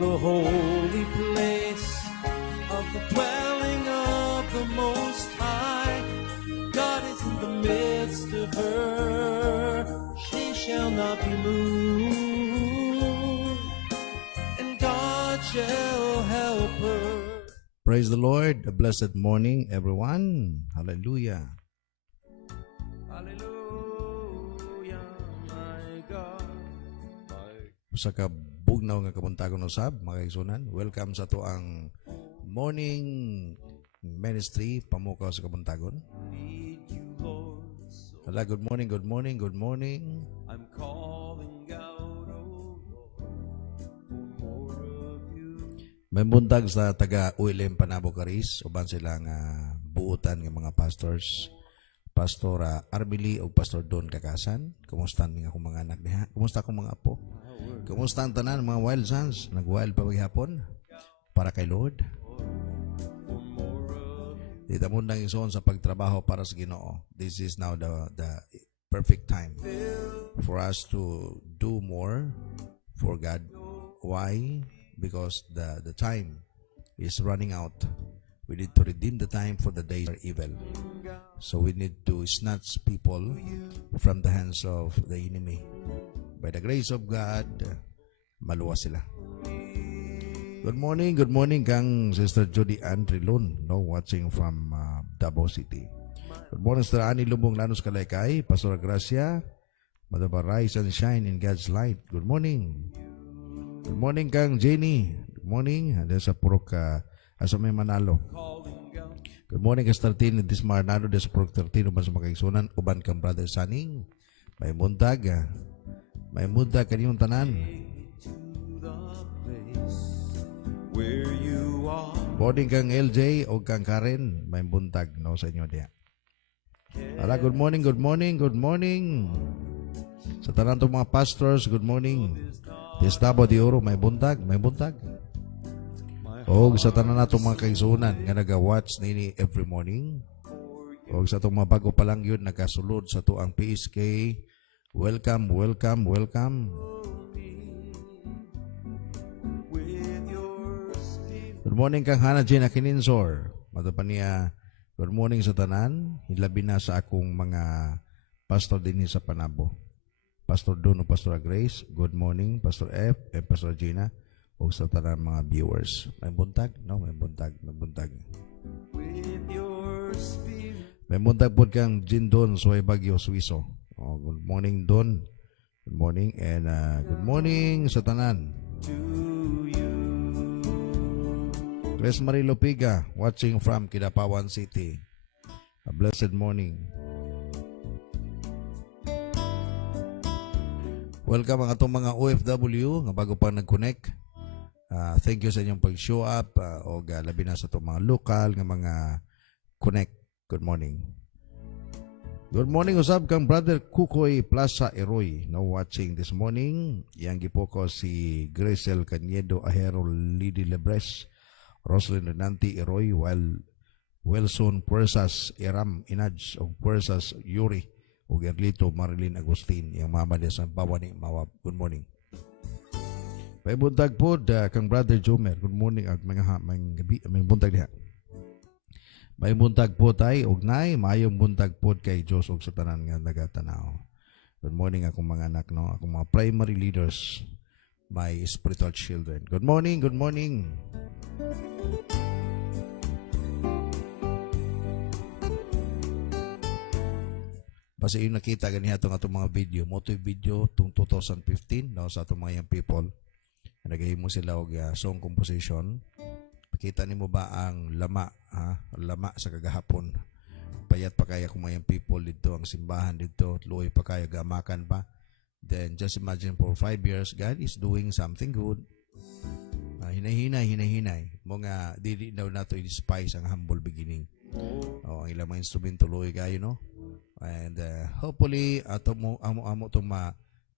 the holy place of the dwelling of the Most High. God is in the midst of her, she shall not be moved, and God shall help her. Praise the Lord. A blessed morning, everyone. Hallelujah. Hallelujah, my God. Sa kabugnaw nga kabuntagon usab, mga kaigsunan. Welcome sa to ang morning ministry pamukaw sa kabuntagon. Need you, Lord, so Hala, good morning, good morning, good morning. I'm calling out, oh Lord, for more of you. May buntag sa taga ULM Panabo Caris, uban silang buutan ng mga pastors. Pastor Arbili o Pastor Don Kakasan. Kumusta nga akong mga anak niya? Kumusta akong mga apo? Kumusta ang tanan, mga wild sons? Nag-wild pa maghapon? Para kay Lord? Dito mo nang ison sa pagtrabaho para sa Ginoo. This is now the perfect time for us to do more for God. Why? Because the time is running out. We need to redeem the time for the days are evil. So we need to snatch people from the hands of the enemy. By the grace of God, maluwas sila. Good morning kang Sister Judy Ann Trilon, watching from Davao City. Good morning, Sister Annie Lumbong Lanos Kalaykay, Pastor Gracia, Madaba Rise and Shine in God's Light. Good morning. Good morning kang Jenny. Good morning. Ada sa Purok Asame Manalo. Good morning kang Startin Dis Marnado des Purok 13 uban sa makaigsunan uban kang Brother Saning. May muntag kaniyong tanan. Where you are. Morning kang LJ o kang Karen. May buntag sa inyo diya. Ala, good morning. Sa tanan to mga pastors, good morning. Testabo di Oro, may buntag. O sa tanan na itong mga kaigsunan nga nag-watch nini every morning. O sa itong mga bago pa lang yun, nakasulod sa to ang PSK. Welcome. Good morning kang Hannah Jane Akininsor. Matapan niya, good morning sa tanan. Hilabi na sa akong mga pastor din sa Panabo. Pastor Dono, Pastor Grace. Good morning, Pastor F and Pastor Gina. O sa tanan mga viewers. May buntag? No, may buntag. May buntag po kang Jin Don, Suway Bagyo, Suiso. Good morning, Don. Good morning and good morning sa tanan. Grace Marie Lopiga, watching from Kidapawan City. A blessed morning. Welcome ang atong mga OFW nga bago pa nag-connect. Thank you sa inyong pag-show up o labi na sa itong mga local nga mga connect. Good morning. Good morning usab kang Brother Kukoy Plaza Eroy watching this morning. Yang gipoko si Grisel Caniedo Ahero Lidi Lebres, Roslyn Renanti Eroy, while Wilson Puersas Iram Inaj o Puersas Yuri o Gerlito Marilyn Agustin yung mama niya sa Bawani Mawab. Good morning. May buntag po kang Brother Jomer. Good morning at may buntag diha. May buntag po tayo ugnay, mayong buntag po kay Diyos og sa tanan nga nagatanaw. Good morning akong mga anak, akong mga primary leaders, my spiritual children. Good morning. Basta yung nakita ganiha itong mga video, video itong 2015 sa itong mga young people. Nagahimo sila og song composition. Pakita nimo ba ang lama sa kagahapon? Payat pa kaya kung mayang people dito, ang simbahan dito, luoy pa kaya gamakan pa. Then just imagine for 5 years God is doing something good. Hinay-hinay. Mga dili daw nato i-despise ang humble beginning. Ang ilang mga instrumento luoy kayo, And hopefully amo to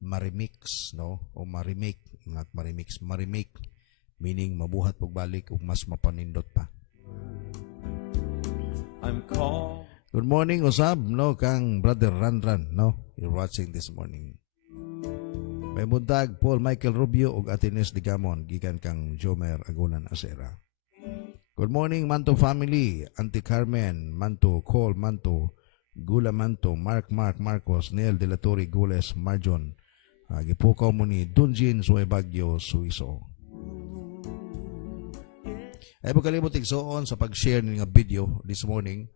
ma-remix, o ma-remake, not ma-remix, ma-remake, meaning mabuhat pagbalik ug mas mapanindot pa. I'm called. Good morning usab kang Brother Ranran, you're watching this morning. May buntag Paul Michael Rubio ug Atenes Digamon gikan kang Jomer Agunan Asera. Good morning Manto family, Auntie Carmen, Manto Cole, Manto Gula Manto, Mark Marcos, Neil De La Torre Gules, Marjon. Gipukaw mo ni Dunjin Suwe Bagyo Suiso. Ay pagkalimot igsoon sa pag-share ng video this morning.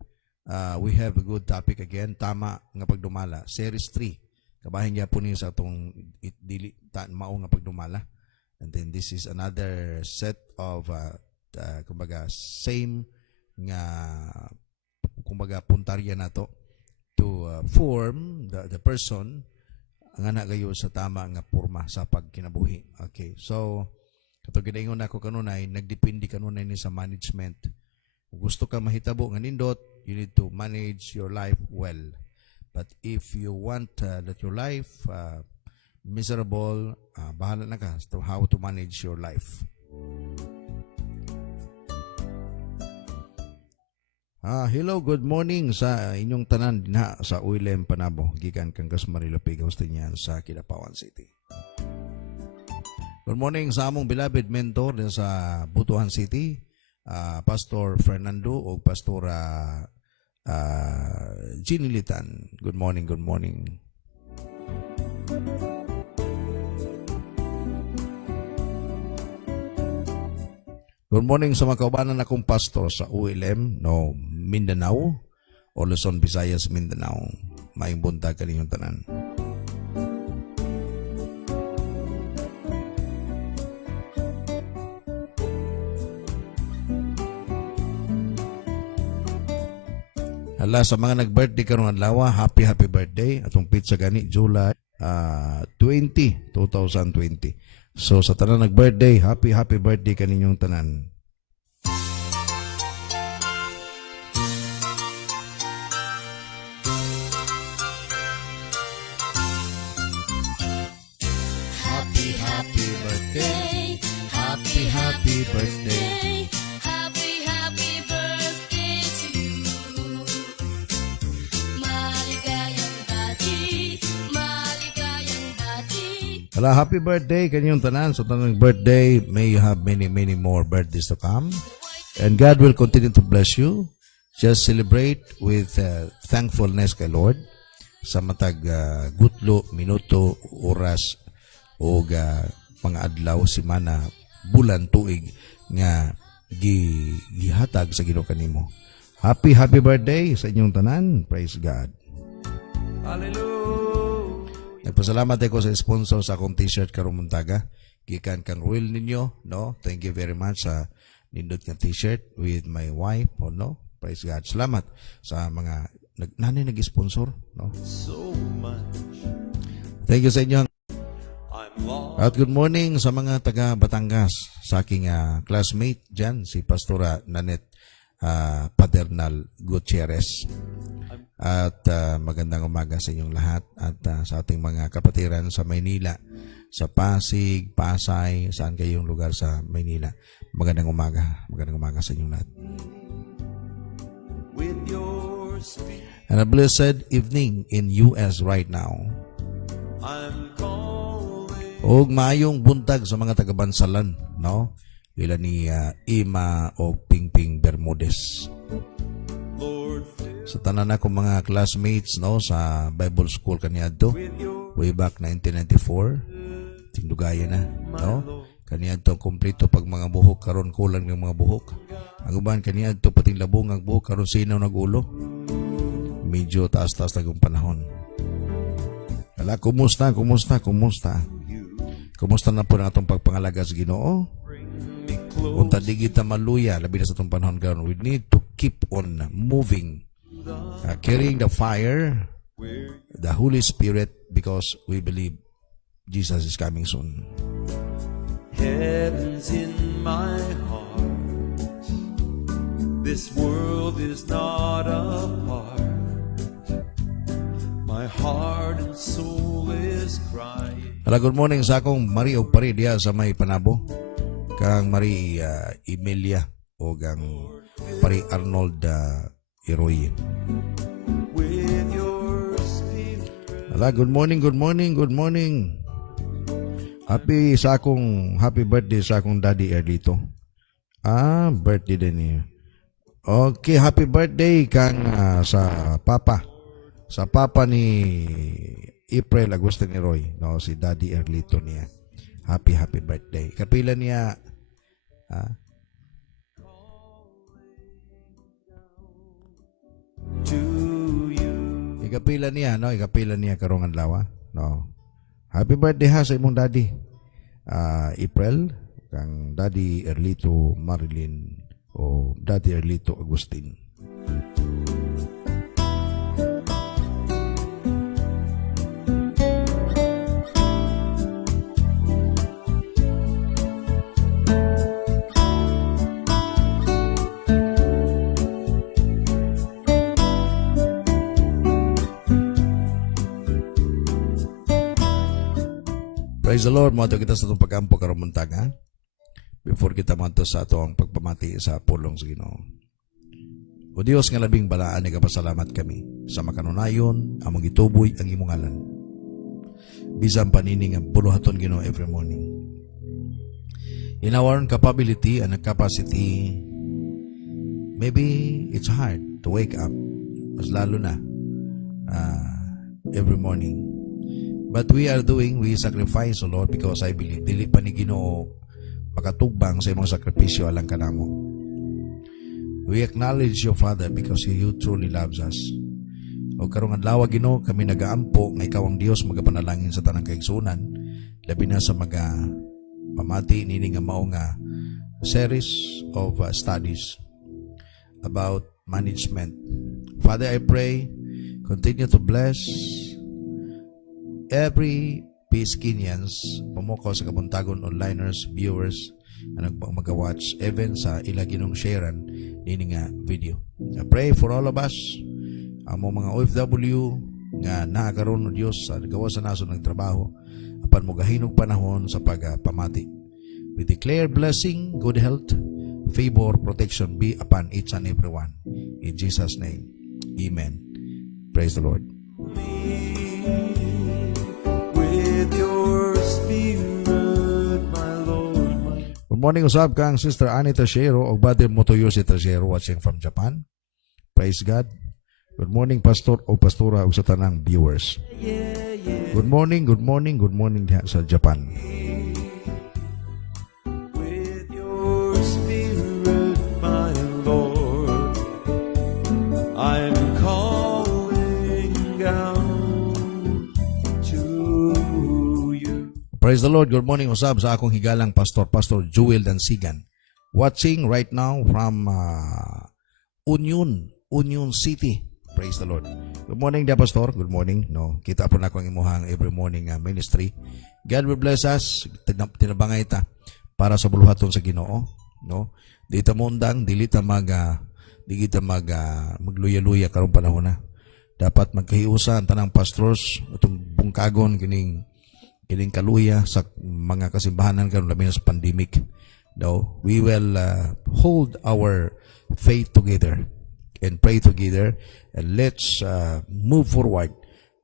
We have a good topic again, tama nga pagdumala, series 3. Kabahin niya po niya sa itong dili mao nga pagdumala. And then this is another set of kumbaga same nga kumbaga puntarya nato to form the person nga na gayo sa tama nga porma sa pagkinabuhi. Okay. So katong gidaingon nako kanunay, nagdepende kanunay ni sa management. Kung gusto ka mahitabo nga nindot, you need to manage your life well. But if you want that your life miserable, bahala na ka to how to manage your life. Hello, good morning sa inyong tanan dinha sa Uilem Panabo, gikan kang Gasmarilo Pigaw Stinyan sa Kidapawan City. Good morning sa among beloved mentor din sa Butuhan City, Pastor Fernando o Pastora Ginilitan. Good morning, good morning. Good morning sa mga kaubanan akong pastor sa ULM, no, Mindanao o Luzon, Visayas, Mindanao. Maayong buntag kaninyong tanan. Hala, sa mga nag-birthday karong adlaw, happy birthday. Atong pizza gani July 2020. So sa tanan nag-birthday, happy birthday kaninyong tanan. Happy birthday. Happy birthday. Hala, happy birthday kanyang tanan. So tanang birthday, may you have many more birthdays to come. And God will continue to bless you. Just celebrate with thankfulness kay Lord sa matag gutlo, minuto, oras o mga adlaw, semana, bulan, tuig nga gihatag sa Ginoo kanimo. Happy birthday sa inyong tanan. Praise God. Hallelujah. Nagpasalamat ako sa sponsor sa akong t-shirt karong muntaga. Gikan kang Ruel ninyo, no? Thank you very much sa nindot nga t-shirt with my wife, no? Praise God. Salamat sa mga nanay nag-sponsor, no? So much. Thank you sa inyo. I'm lost. At good morning sa mga taga Batangas, sa aking classmate dyan, si Pastora Nanet Paternal Gutierrez. At magandang umaga sa inyong lahat at sa ating mga kapatiran sa Maynila, sa Pasig, Pasay, saan kayong lugar sa Maynila. Magandang umaga sa inyong lahat. With your speech, And a blessed evening in US right now. I'm calling. Og maayong buntag sa mga taga-Bansalan, no? Ila ni Ima o Pingping Bermudez. Lord, Sa tanan ako mga classmates, no, sa Bible School kaniadto, with your way back 1994, tindugaya na, no? Kaniadto kompleto pag mga buhok karon kulang ng mga buhok. Ang uban kaniadto pati labong ang buhok karon sinaw nagulo. Medyo taas-taas tagong panahon. Ala, kumusta? Kumusta na po na atong pagpangalaga sa Ginoo? me close. Unta di kita maluya labi na sa atong panahon karon. We need to keep on moving. Carrying the fire, the Holy Spirit, because we believe Jesus is coming soon. Heaven's in my heart. This world is not apart. My heart and soul is crying. Hello, good morning sa akong Marie o Pari diya sa may Panabo. Kang Marie Emilia o gang Pari Arnold Iroy. With your spirit, Hello, good morning. Happy birthday sa akong daddy Erlito. Birthday din niya. Okay, happy birthday kang sa papa. Sa papa ni April Agustin ni Roy, no, si Daddy Erlito niya. Happy birthday. Kapila niya To you. Ikapila niya karong adlaw, no. Happy birthday ha sa imong daddy. April kang Daddy Erlito Marilyn o Daddy Erlito Agustin. Praise the Lord, mga kita sa itong pag-ampo karong buntaga. Before kita manto sa ito ang pagpamati sa pulong sa Ginoo. O Diyos nga labing balaan, nagapasalamat kami sa makanunayon, among gituboy ang imong ngalan. Bisan panining ang buluhaton Ginoo every morning. In our capability and capacity, maybe it's hard to wake up, mas lalo na every morning. But we sacrifice, O Lord, because I believe, dili pa ni Ginoo makatugbang sa imong sakripisyo alang kanamo. We acknowledge you, Father, because you truly loves us. O karong adlaw Ginoo, kami nagaampo nga ikaw ang Dios magapanalangin sa tanang kaigsunan, labi na sa pamati nini nga mao nga series of studies about management. Father, I pray, continue to bless every Piskinians, pamukaw sa kabuntagon onliners, viewers, na mag-watch, even sa ilaginong sharean nini nga video. I pray for all of us, among mga OFW, nga nakakaroon ng Diyos sa gawa sa naso ng trabaho, apan magahinog panahon sa pagpamati. We declare blessing, good health, favor, protection be upon each and every one. In Jesus' name, Amen. Praise the Lord. With your spirit, my Lord, my... Good morning, usab kang Sister Annie Tashero o Brother Motoyoshi Tashero watching from Japan. Praise God. Good morning, Pastor o Pastora o sa tanang viewers. Good morning diha sa Japan. With your spirit, my Lord, I'm calling out to you. Praise the Lord. Good morning, usab sa akong higalang Pastor Jewel Dansigan. Watching right now from Union City. Praise the Lord. Good morning, dear Pastor. Good morning. No, kita po na ko ang imuhang every morning ministry. God will bless us. Tinabangay ta para sa buluhaton sa Ginoo. No, di ta mundang, di kita magluya-luya karong panahon na. Dapat magkahiusa ang tanang pastors itong bungkagon kining kaluya sa mga kasimbahanan karon labi na sa pandemic. No, we will hold our faith together and pray together, and let's move forward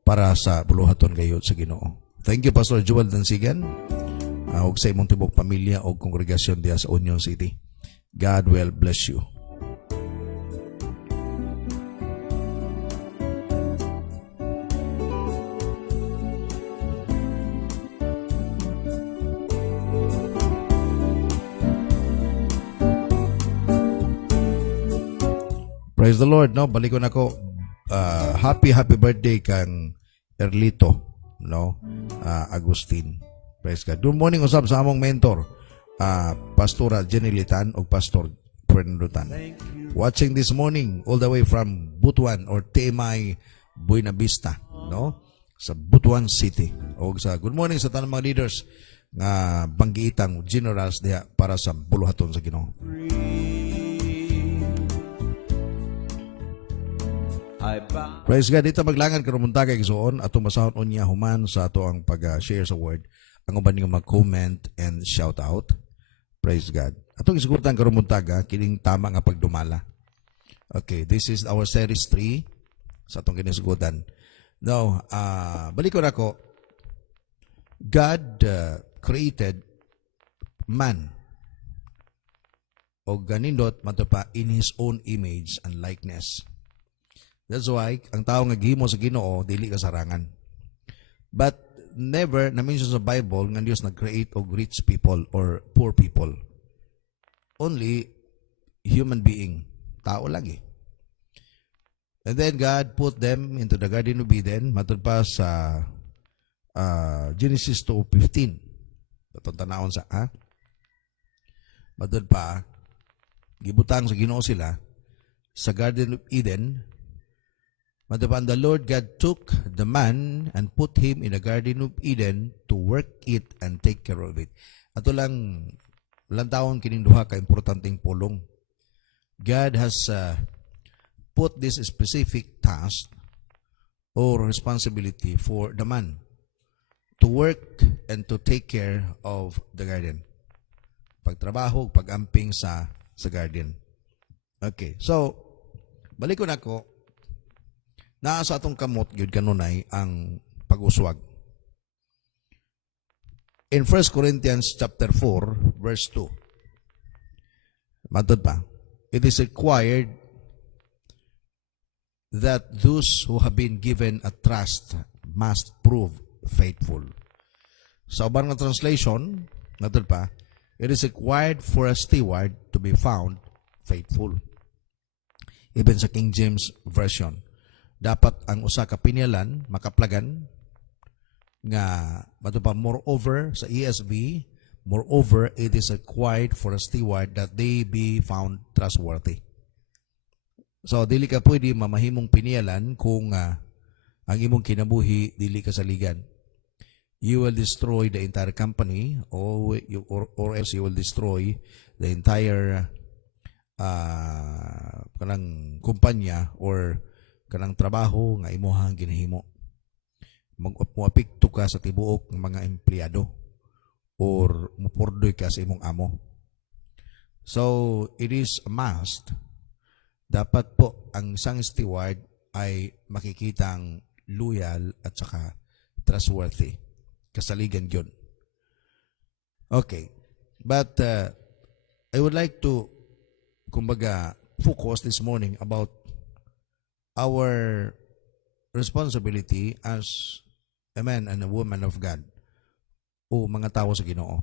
para sa buluhaton gayud sa Ginoo. Thank you, Pastor Joel Dansigan, ug sa imong tibok pamilya o kongregasyon diya sa Union City. God will bless you. Praise the Lord, no? Balik ko na ko. Happy birthday kang Erlito, no? Agustin. Praise God. Good morning usab sa among mentor, Pastora Jenny Litan o Pastor Fernando Tan. Watching this morning all the way from Butuan or TMI Buena Vista, no? Sa Butuan City. O sa good morning sa tanang mga leaders nga banggiitang generals diha para sa buluhaton sa Ginoo. Praise God. Dito maglangan karong buntaga igsuon ato masahon unya human sa ato ang pag-share sa word. Ang uban nga mag-comment and shout out. Praise God. Atong isigutan karong buntaga kining tama nga pagdumala. Okay, this is our series 3 sa atong kinisigutan. Now, balik ko na ko. God created man o ganindot mato pa in His own image and likeness. That's why ang tao nga gihimo sa Ginoo dili kasarangan. But never na-mention sa Bible nga Dios nag-create og rich people or poor people. Only human being, tao lagi. And then God put them into the Garden of Eden, matud pa sa Genesis 2:15. Atong tanawon sa matud pa gibutang sa Ginoo sila sa Garden of Eden. Matud pa, the Lord God took the man and put him in the Garden of Eden to work it and take care of it. Ato lang taon kining duha ka importanteng pulong. God has put this specific task or responsibility for the man to work and to take care of the garden. Pagtrabaho, pag-amping sa garden. Okay, so balik ko nako. Naa sa atong kamot gyud kanunay ang pag-uswag. In 1 Corinthians chapter 4 verse 2. Matod pa, it is required that those who have been given a trust must prove faithful. Sa ubang nga translation, matod pa, it is required for a steward to be found faithful. Even sa King James Version, dapat ang usa ka pinyalan makaplagan nga matod pa, moreover sa ESV, moreover it is required for a steward that they be found trustworthy. So, dili ka pwede mamahimong pinialan kung ang imong kinabuhi dili kasaligan. You will destroy the entire company or else you will destroy the entire kanang kumpanya or kanang trabaho nga imuhang ginahimo. Mag-apekto ka sa tibuok ng mga empleyado or mupurdoy ka sa imong amo. So, it is a must. Dapat po ang isang steward ay makikitang loyal at saka trustworthy. Kasaligan yun. Okay. But I would like to, kumbaga, focus this morning about our responsibility as a man and a woman of God o mga tao sa Ginoo.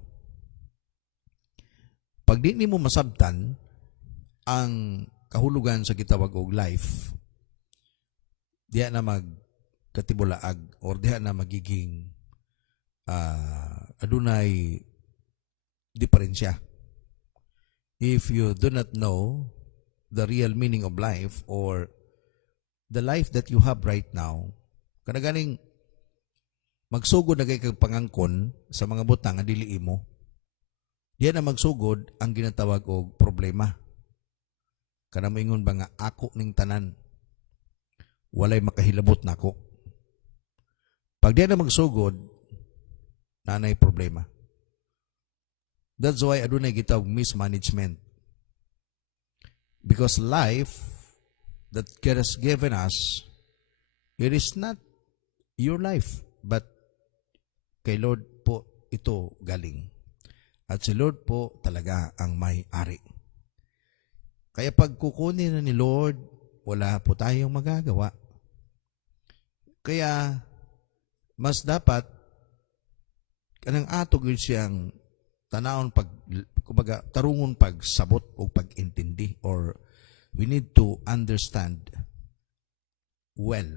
Pag di nimo masabtan ang kahulugan sa gitawag og life, diha na magkatibulaag or diha na magiging adunay diferensya. If you do not know the real meaning of life or the life that you have right now, kanaganing magsugod na kay kag pangangkon sa mga butang nga dili imo, diha na magsugod ang ginatawag og problema. Kana moingon ba nga ako ning tanan, walay makahilabot nako. Pag di na magsugod, nanay problema. That's why adunay gitawag mismanagement. Because life that God has given us, it is not your life, but kay Lord po ito galing. At si Lord po talaga ang may-ari. Kaya pag kukunin na ni Lord, wala po tayong magagawa. Kaya, mas dapat, kanang atog yun siyang tanawon kumbaga, tarungon pagsabot o pag-intindi, or we need to understand well.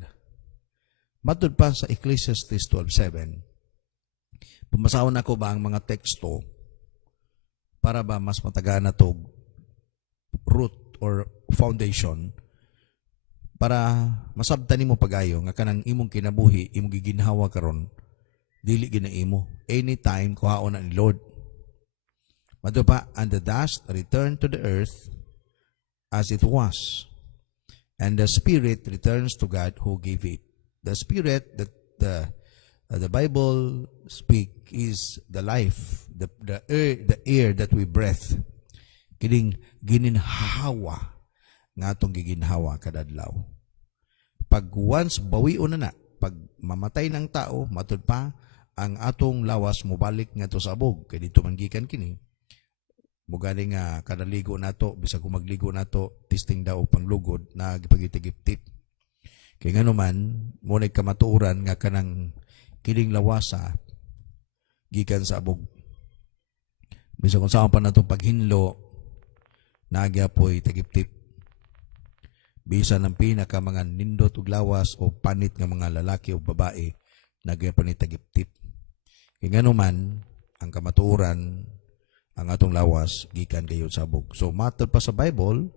Matod pa sa Ecclesiastes 12:7, pumasawon ako ba ang mga teksto para ba mas matagaan na to root or foundation para masabtan nimo pagayo nga kanang imong kinabuhi imong giginhawa karon dili ginaimo anytime kuhaon na ni Lord. Madto pa, and the dust return to the earth as it was, and the spirit returns to God who gave it. The spirit that the Bible speak is the life, the air that we breathe. Kining gininhawa nga atong giginhawa kadadlaw. Pag once bawion na pag mamatay ng tao, matud pa ang atong lawas mobalik nga to sa abog kay dito man gikan kini. Mugani nga kada ligo nato bisag kung magligo nato testing daw panglugod na gipagitip-tip. Kay ngano man mo nay kamatuoran nga kanang kining lawasa gikan sa abog. Bisag kung saan pa natong paghinlo nagyapoy tagip-tip. Bisan ng pinaka mga nindot ug lawas o panit nga mga lalaki o babae nagyapoy ni tagip-tip. Kay ngano man ang kamatuoran ang atong lawas gikan kayo sa abog. So matod pa sa Bible,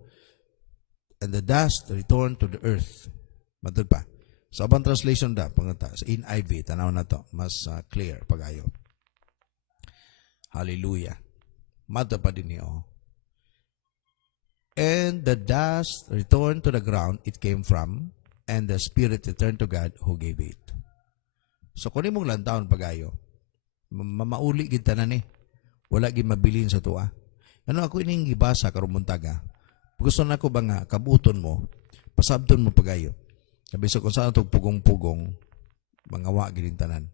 and the dust return to the earth. Matod pa. Sa abang translation da pangata sa NIV tanaw na to mas clear pagayo. Hallelujah. Matod pa din niyo. And the dust returned to the ground it came from, and the spirit returned to God who gave it. So kung imong lantawon pagayo, mamauli gid tanan ni. Wala gid mabilin sa tuwa. Ano ako ining gibasa karon muntaga. Gusto nako ba nga kabuton mo, pasabton mo pagayo. Sabi so kung saan tog pugong-pugong mangawa gid tanan.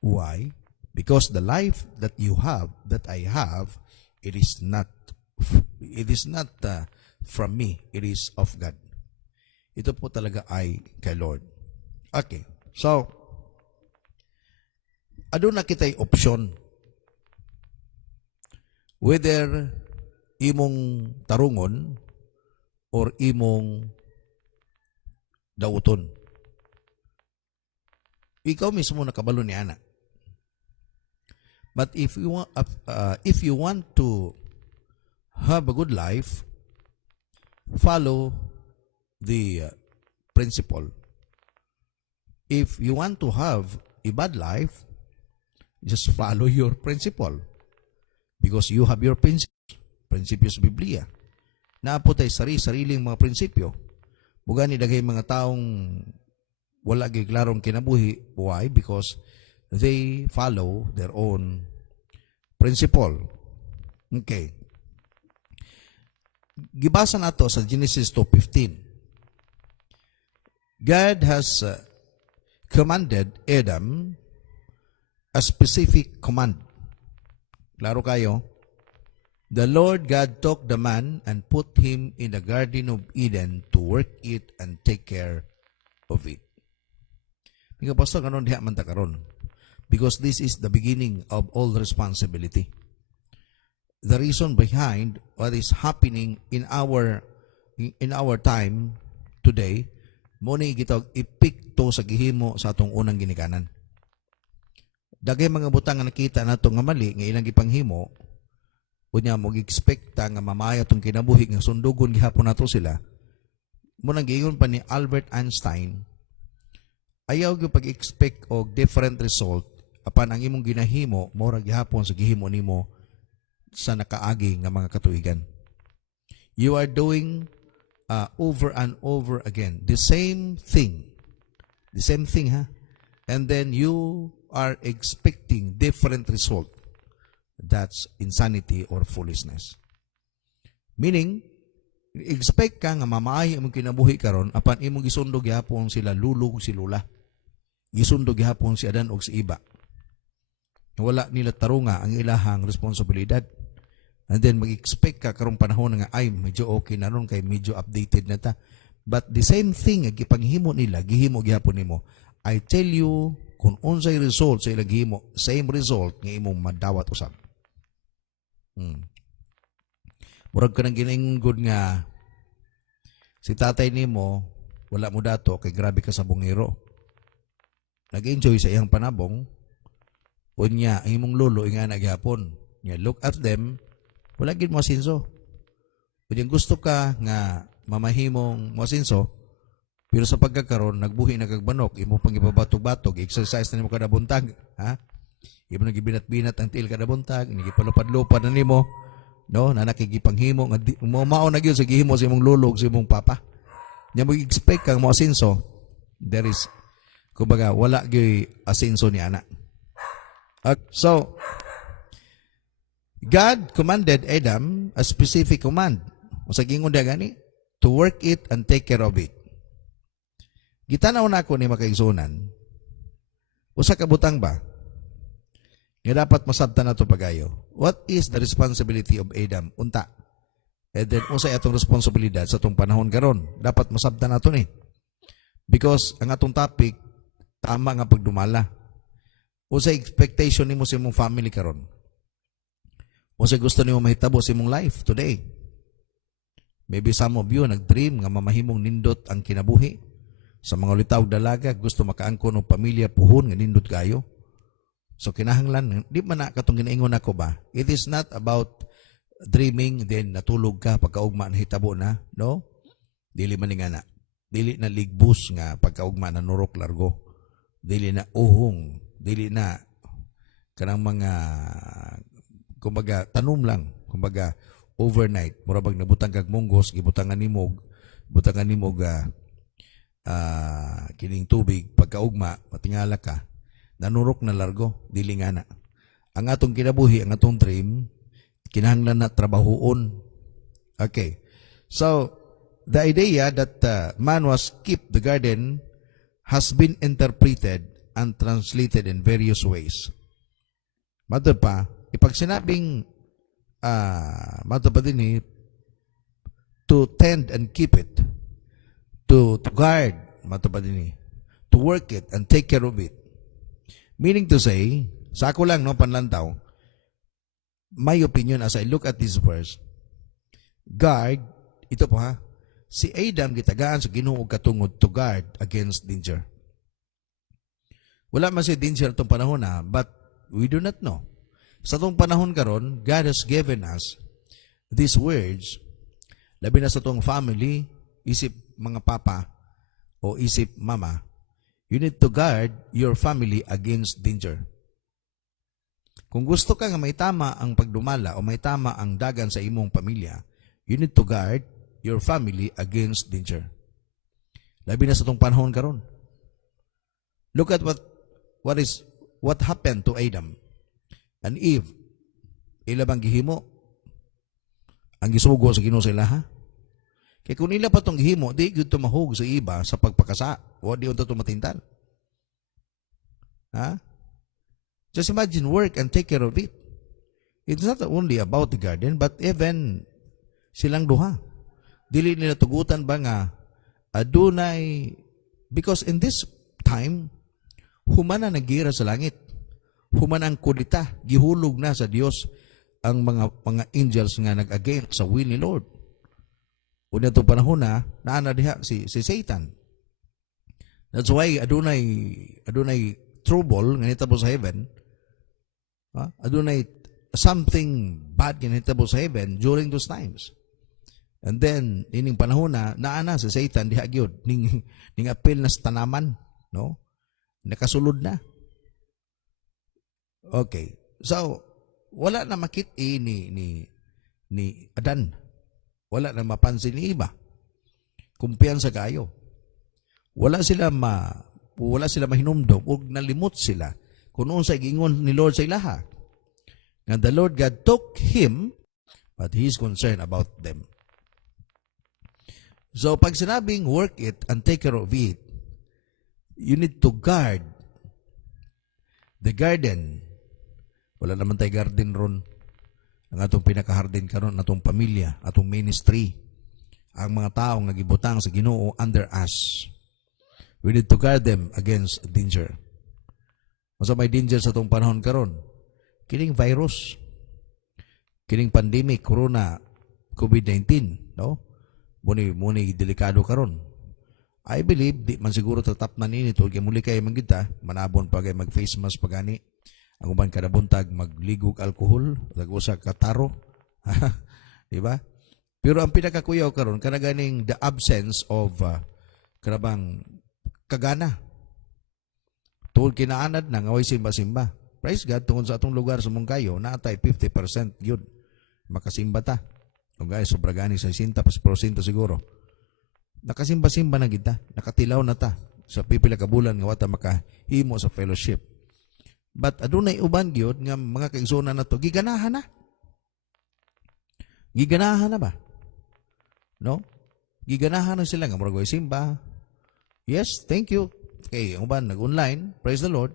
Why? Because the life that you have, that I have, it is not from me, it is of God. Ito po talaga ay kay Lord. Okay. So, aduna kitay option. Whether imong tarungon or imong dauton. Ikaw mismo nakabalo ni ana. But if you want to have a good life, follow the principle. If you want to have a bad life, just follow your principle. Because you have your prinsipyo sa Biblia. Naapo tayo sariling mga prinsipyo. Buga ni dagay mga taong wala gay klarong kinabuhi. Why? Because they follow their own principle. Okay. Gibasa nato sa Genesis 2:15. God has commanded Adam a specific command. Klaro kayo? The Lord God took the man and put him in the Garden of Eden to work it and take care of it. Mga pastor, kanon diha man ta karon. Because this is the beginning of all responsibility. The reason behind what is happening in our time today, mo ni gitawag epekto sa gihimo sa atong unang ginikanan. Dagay mga butang nga nakita nato nga mali nga ilang gipanghimo, unya mo gi-expecta nga mamaya tong kinabuhi nga sundugon gihapon nato sila. Muna giingon pa ni Albert Einstein, ayaw gyud pag-expect og different result apan ang imong ginahimo mora gihapon sa gihimo nimo sa nakaagi nga mga katuigan. You are doing over and over again the same thing ha, and then you are expecting different result. That's insanity or foolishness. Meaning, expect ka nga mamaahi imong kinabuhi karon apan imong gisundog gihapon sila lulug si lula. Gisundog gihapon si Adan og si Iba. Wala nila tarunga ang ilahang responsibilidad. And then mag-expect ka karong panahon nga ay medyo okay na ron kay medyo updated na ta. But the same thing nga gipanghimo nila, gihimo gihapon nimo. I tell you, kung unsay result sa ilang gihimo, same result nga imong madawat usab. Murag ka nang giningod nga si tatay nimo wala mo dato kay grabe ka sa bungiro. Nag-enjoy sa iyang panabong. Unya, ang imong lolo nga naghapon. Nya look at them, wala gid mo asinso. Kung gusto ka nga mamahimong mo asinso, pero sa pagkakaroon, nagbuhi na kagbanok, imo pang ipabatog-batog, exercise na nimo kada buntag, ha? Imo nagibinat-binat ang tiil kada buntag, nagipalupad-lupad na nimo, no? Na nakikipanghimo, mao na gyud sa gihimo sa imong lulog, sa imong papa. Nya mo expect kang mo asinso, there is, kumbaga, wala gyud asinso ni ana. So, God commanded Adam a specific command. Sa gingon gani, to work it and take care of it. Gitanaw na ako ni makaigsunan. Usa ka butang ba? Nga dapat masabtan nato pagayo. What is the responsibility of Adam? Unta. And then, usay atong responsibilidad sa atong panahon karon. Dapat masabtan nato ni. Because ang atong topic, tama nga pagdumala. Usay expectation nimo sa imong family karon. Usay gusto nimo mahitabo sa imong life today. Maybe some of you nag-dream nga mamahimong nindot ang kinabuhi. Sa mga litaw dalaga, gusto makaangkon og pamilya puhon nga nindot kayo. So kinahanglan, di man na katong ginaingon ako ba? It is not about dreaming, then natulog ka, pagkaugma na hitabo na. No? Dili man nga na. Dili na ligbus nga pagkaugma na nurok largo. Dili na uhong. Dili na kanang mga, kumbaga, tanum lang. Kumbaga, overnight. Mura bag nabutang kag munggos, gibutangan nimog, kining tubig, pagkaugma, matingala ka, nanurok na largo, dili nga na. Ang atong kinabuhi, ang atong dream, kinahanglan na trabahoon. Okay. So, the idea that man was keep the garden has been interpreted and translated in various ways. Mato pa, ipag sinabing, mato pa din to tend and keep it, to guard, mato pa din to work it and take care of it. Meaning to say, sa ako lang, no, panlantaw, my opinion as I look at this verse, guard, ito po ha, si Adam gitagaan sa Ginoo katungod to guard against danger. Wala man si danger itong panahon na, but we do not know. Sa itong panahon karon, God has given us these words, labi na sa itong family, isip mga papa, o isip mama, you need to guard your family against danger. Kung gusto ka nga may tama ang pagdumala o may tama ang dagan sa imong pamilya, you need to guard your family against danger. Labi na sa itong panahon karon. Look at what happened to Adam and Eve. Ila bang gihimo? Ang gisugo sa Ginoo sa ilaha? Kaya kung nila pa itong gihimo, di yun tumahog sa iba sa pagpakasa. O di yun ito matintal. Ha? Just imagine work and take care of it. It's not only about the garden, but even silang duha. Dili nila tugutan ba nga adunay, because in this time, humana nagira sa langit. Humana ang kudita, gihulog na sa Dios ang mga angels nga nag-against sa will ni Lord. Una itong panahon na, naana diha si Satan. That's why adunay trouble nga nitabo sa heaven. Adunay something bad nga nitabo sa heaven during those times. And then, ining panahon na, naana si Satan diha gyud ning apil na sa tanaman. No? Nakasulod na. Okay. So, wala na makit ni Adan. Wala na mapansin ni iba. Kumpiyansa kayo. Wala sila mahinumdom ug nalimot sila kung noon sa gingon ni Lord sa ilaha. And the Lord God took him, but He is concerned about them. So pag sinabing work it and take care of it, you need to guard the garden. Wala naman tayo garden ron. Ang atong pinakaharden karon atong pamilya, atong ministry, ang mga tao nga gibutang sa Ginoo under us. We need to guard them against danger. Masa may danger sa atong panahon karon? Kining virus, kining pandemic, corona, COVID-19, no? Muni delikado karon. I believe di man siguro tatap na nito kay muli kay manggita, manabon pa kay mag-face mask pagani. Ang uban kada buntag magligog alcohol, tag-usa ka taro. Di ba? Pero ang pinakakuyaw karon kana ganing the absence of kanabang kagana. Tungod kinaanad na ngaway simba-simba. Praise God, tungod sa atong lugar sa Mungkayo, naatay 50% yun. Makasimba ta. Kung guys, sobra gani sa 60% siguro. Nakasimba-simba na kita. Nakatilaw na ta. Sa pipila ka bulan nga wata makahimo sa fellowship. But adunay uban gyud nga mga kaigsoon na to giganahan na. Giganahan na ba? No? Giganahan na sila nga murag simba. Yes, thank you. Okay, ang uban nag-online, praise the Lord.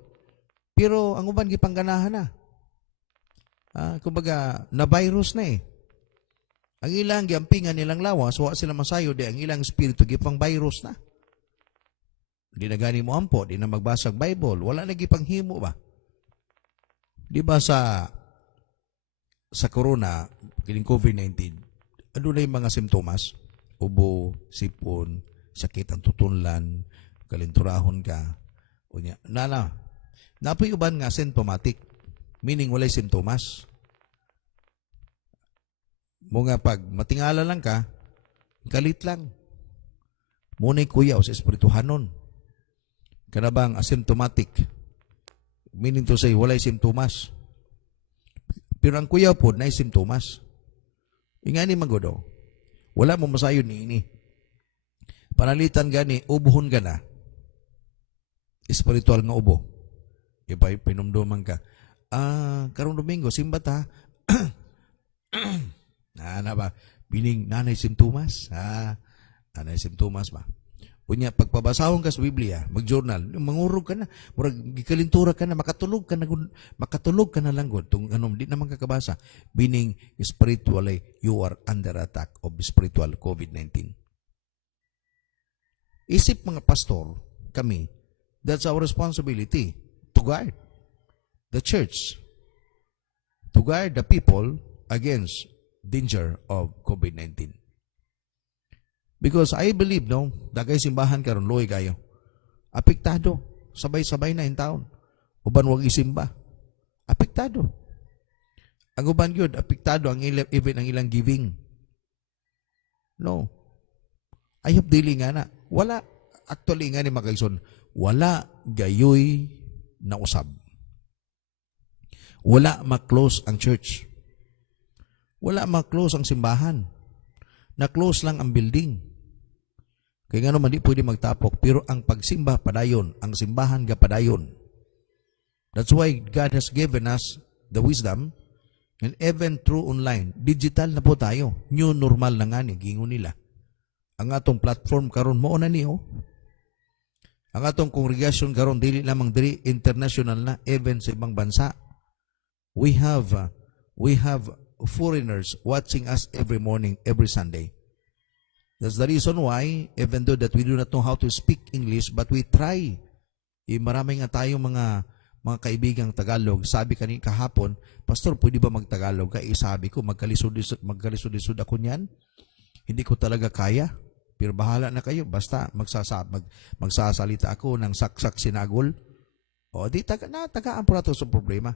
Pero ang uban gipangganahan na. Kumbaga, na-virus na eh. Ang ilang giampingan nilang lawas, wa sila masayo, di ang ilang espiritu gipang virus na. Di na gani mo ampo, di na magbasag Bible, wala na gipanghimo ba? Di ba sa corona, kining COVID-19, ano na yung mga simptomas? Ubo, sipon, sakit ang tutunlan, kalinturahon ka. Unya, napoy uban nga symptomatic, meaning walay simptomas. Mga pag matingala lang ka, kalit lang. Muna'y kuyaw sa espirituhanon. Kanabang asymptomatic, meaning to say, walay simptomas. Pero ang kuyaw po, na simptomas. Ingani magodo, wala mo masayon ni ini. Panalitan gani, ubuhon ka na. Espiritual nga ubo. Iba pinumduman ka. Karong Domingo, simbat ha. Ba? Bining nanay simptomas. Nanay simptomas ba? Unya, pagpabasahon ka sa Biblia, mag-journal, mangurog ka na, gikalintura ka na, makatulog ka na lang gud. Tung di naman kakabasa. Bining spiritually, you are under attack of spiritual COVID-19. Isip mga pastor, kami, that's our responsibility to guard the church, to guard the people against danger of COVID-19. Because I believe, dagay simbahan karon loy kayo. Apektado. Sabay-sabay na in taon. Uban wag isimba. Apektado. Ang uban gyud apektado ang even ang ilang giving. No. I hope dili nga na. Wala. Actually nga ni Magaison, wala gayoy na usab. Wala ma-close ang church. Wala ma-close ang simbahan. Na-close lang ang building. Kaya nga naman di pwede magtapok. Pero ang pagsimba padayon, ang simbahan ga padayon. That's why God has given us the wisdom, and even through online, digital na po tayo. New normal na nga ni, gingon nila. Ang atong platform karon mo na niyo. Ang atong congregation karon dili lamang diri international na, even sa ibang bansa. We have foreigners watching us every morning, every Sunday. That's the reason why, even though that we do not know how to speak English, but we try. Marami nga tayong mga kaibigang Tagalog. Sabi kahapon, Pastor, pwede ba magtagalog? Kaya sabi ko, magkalisod-lisod ako niyan. Hindi ko talaga kaya. Pero bahala na kayo. Basta magsasalita ako ng saksak sinagol. O di tagaan po nato sa problema.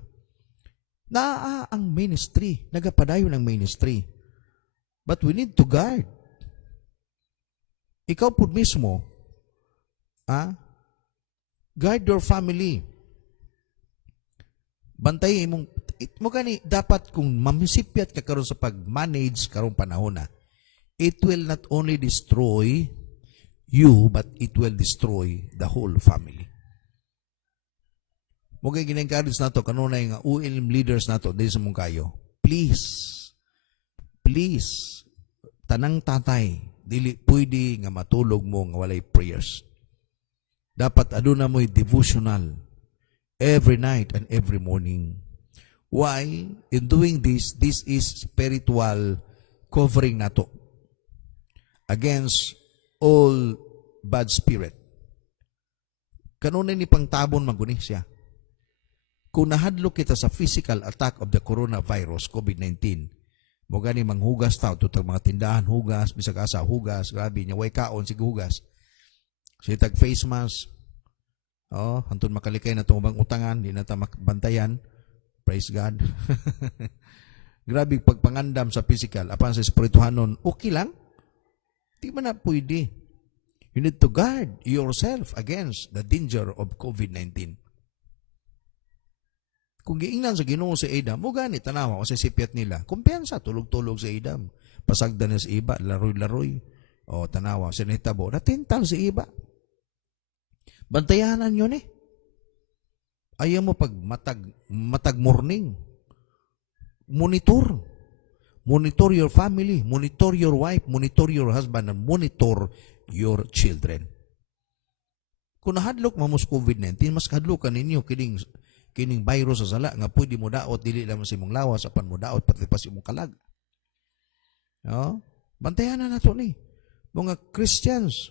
Ang ministry, nagapadayo ng ministry. But we need to guard. Ikaw po mismo, guard your family. Bantayin mong, dapat kung mamisipyat ka karon sa pag-manage karong panahon na, it will not only destroy you, but it will destroy the whole family. Mugay ginencourage nato kanunay nga ULM leaders nato dili sa mong kayo. Please, tanang tatay, dili pwede nga matulog mo nga walay prayers. Dapat aduna mo'y devotional every night and every morning. Why? In doing this is spiritual covering nato against all bad spirit. Kanunay ni pangtabon maguni siya. Kung nahadlok kita sa physical attack of the coronavirus, COVID-19, mo gani manghugas tao, tutang mga tindahan, hugas, bisag asa, hugas, grabe niya, way kaon, sig hugas. Siya tag face mask, hantun makalikay na itong ubang utangan, di na ta makbantayan, praise God. Grabe pagpangandam sa physical, apan sa spirituhanon, okay lang, di man na pwede. You need to guard yourself against the danger of COVID-19. Kung giingnan sa Ginoo si Adam, mo gani tanawa o sa sipyat nila, kumpiyansa, tulog-tulog si Adam. Pasagdan na si iba, laroy-laroy. O tanawa, sinitabo, natintal si iba. Bantayanan yun eh. Ayaw mo pag matag morning. Monitor. Monitor your family, monitor your wife, monitor your husband, and monitor your children. Kung nahadlok mo sa COVID-19, mas kahadlokan ninyo kining virus sa sala nga pwede mo daot dili lang sa imong lawas apan mo daot pati pa sa imong kalag. No? Bantayan na nato ni mga Christians.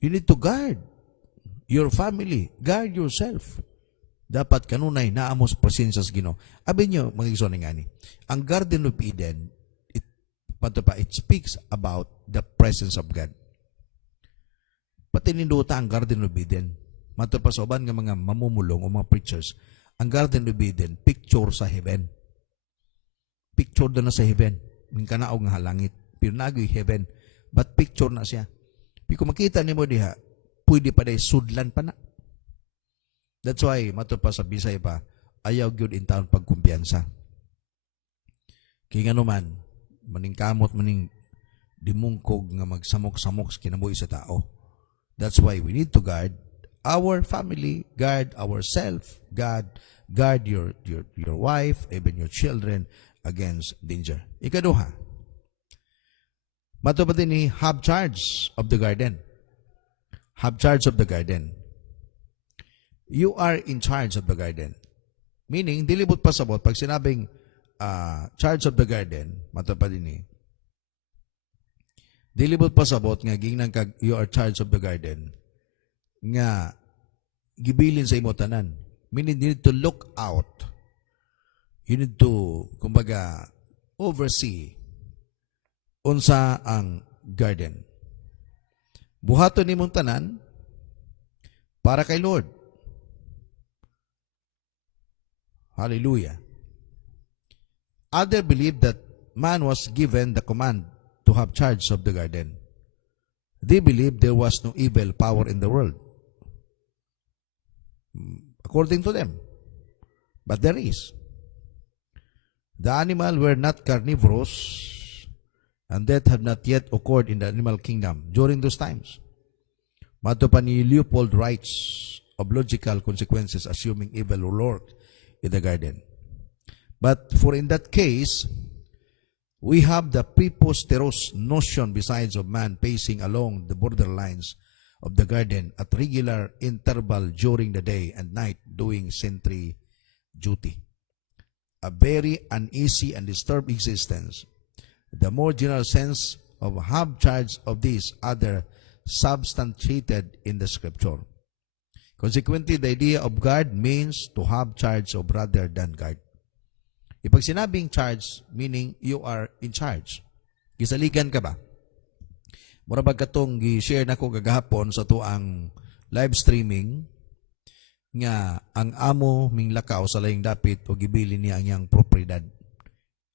You need to guard your family, guard yourself. Dapat kanunay naamos presensya sa Ginoo. Abi nyo, mga igsoon nga ni, ang Garden of Eden, it speaks about the presence of God. Pati ninduta ang Garden of Eden. Matapasoban nga mga mamumulong o mga preachers, ang Garden of Eden, picture sa heaven. Picture na sa heaven. Yung kanaog nga halangit. Pero nagoy heaven. But picture na siya. Kung makita ni mo diha, pwede pa day sudlan pa na. That's why, mato pa sa Bisay pa, ayaw gyud in town pagkumpiyansa. Kaya nga naman, maning kamot, maning dimungkog nga magsamok-samok sa kinabuhi sa tao. That's why we need to guard our family, guard ourselves, guard your wife, even your children against danger. Ikaduha, mato pa din ni have charge of the garden. Have charge of the garden. You are in charge of the garden. Meaning, dilibot pa sabot, pag sinabing charge of the garden, matapad din eh, dilibot pa sabot nga ginang kag you are charge of the garden, nga gibilin sa imo tanan. Meaning, you need to look out. You need to, kumbaga, oversee unsa ang garden. Buhaton nimong tanan para kay Lord. Hallelujah. Others believe that man was given the command to have charge of the garden. They believe there was no evil power in the world. According to them. But there is. The animals were not carnivorous, and death had not yet occurred in the animal kingdom during those times. Mato pa ni Leopold writes of logical consequences assuming evil lord in the garden. But for in that case, we have the preposterous notion besides of man pacing along the borderlines of the garden at regular interval during the day and night doing sentry duty. A very uneasy and disturbed existence. The more general sense of have charge of these other substantiated in the scripture. Consequently, the idea of guard means to have charge of rather than guard. Ipag sinabing charge, meaning you are in charge. Gisaligan ka ba? Mura ba katong gi-share na ko gagahapon sa tuang live streaming nga ang amo ming lakaw sa laying dapit o gibili niya ang iyang propriedad.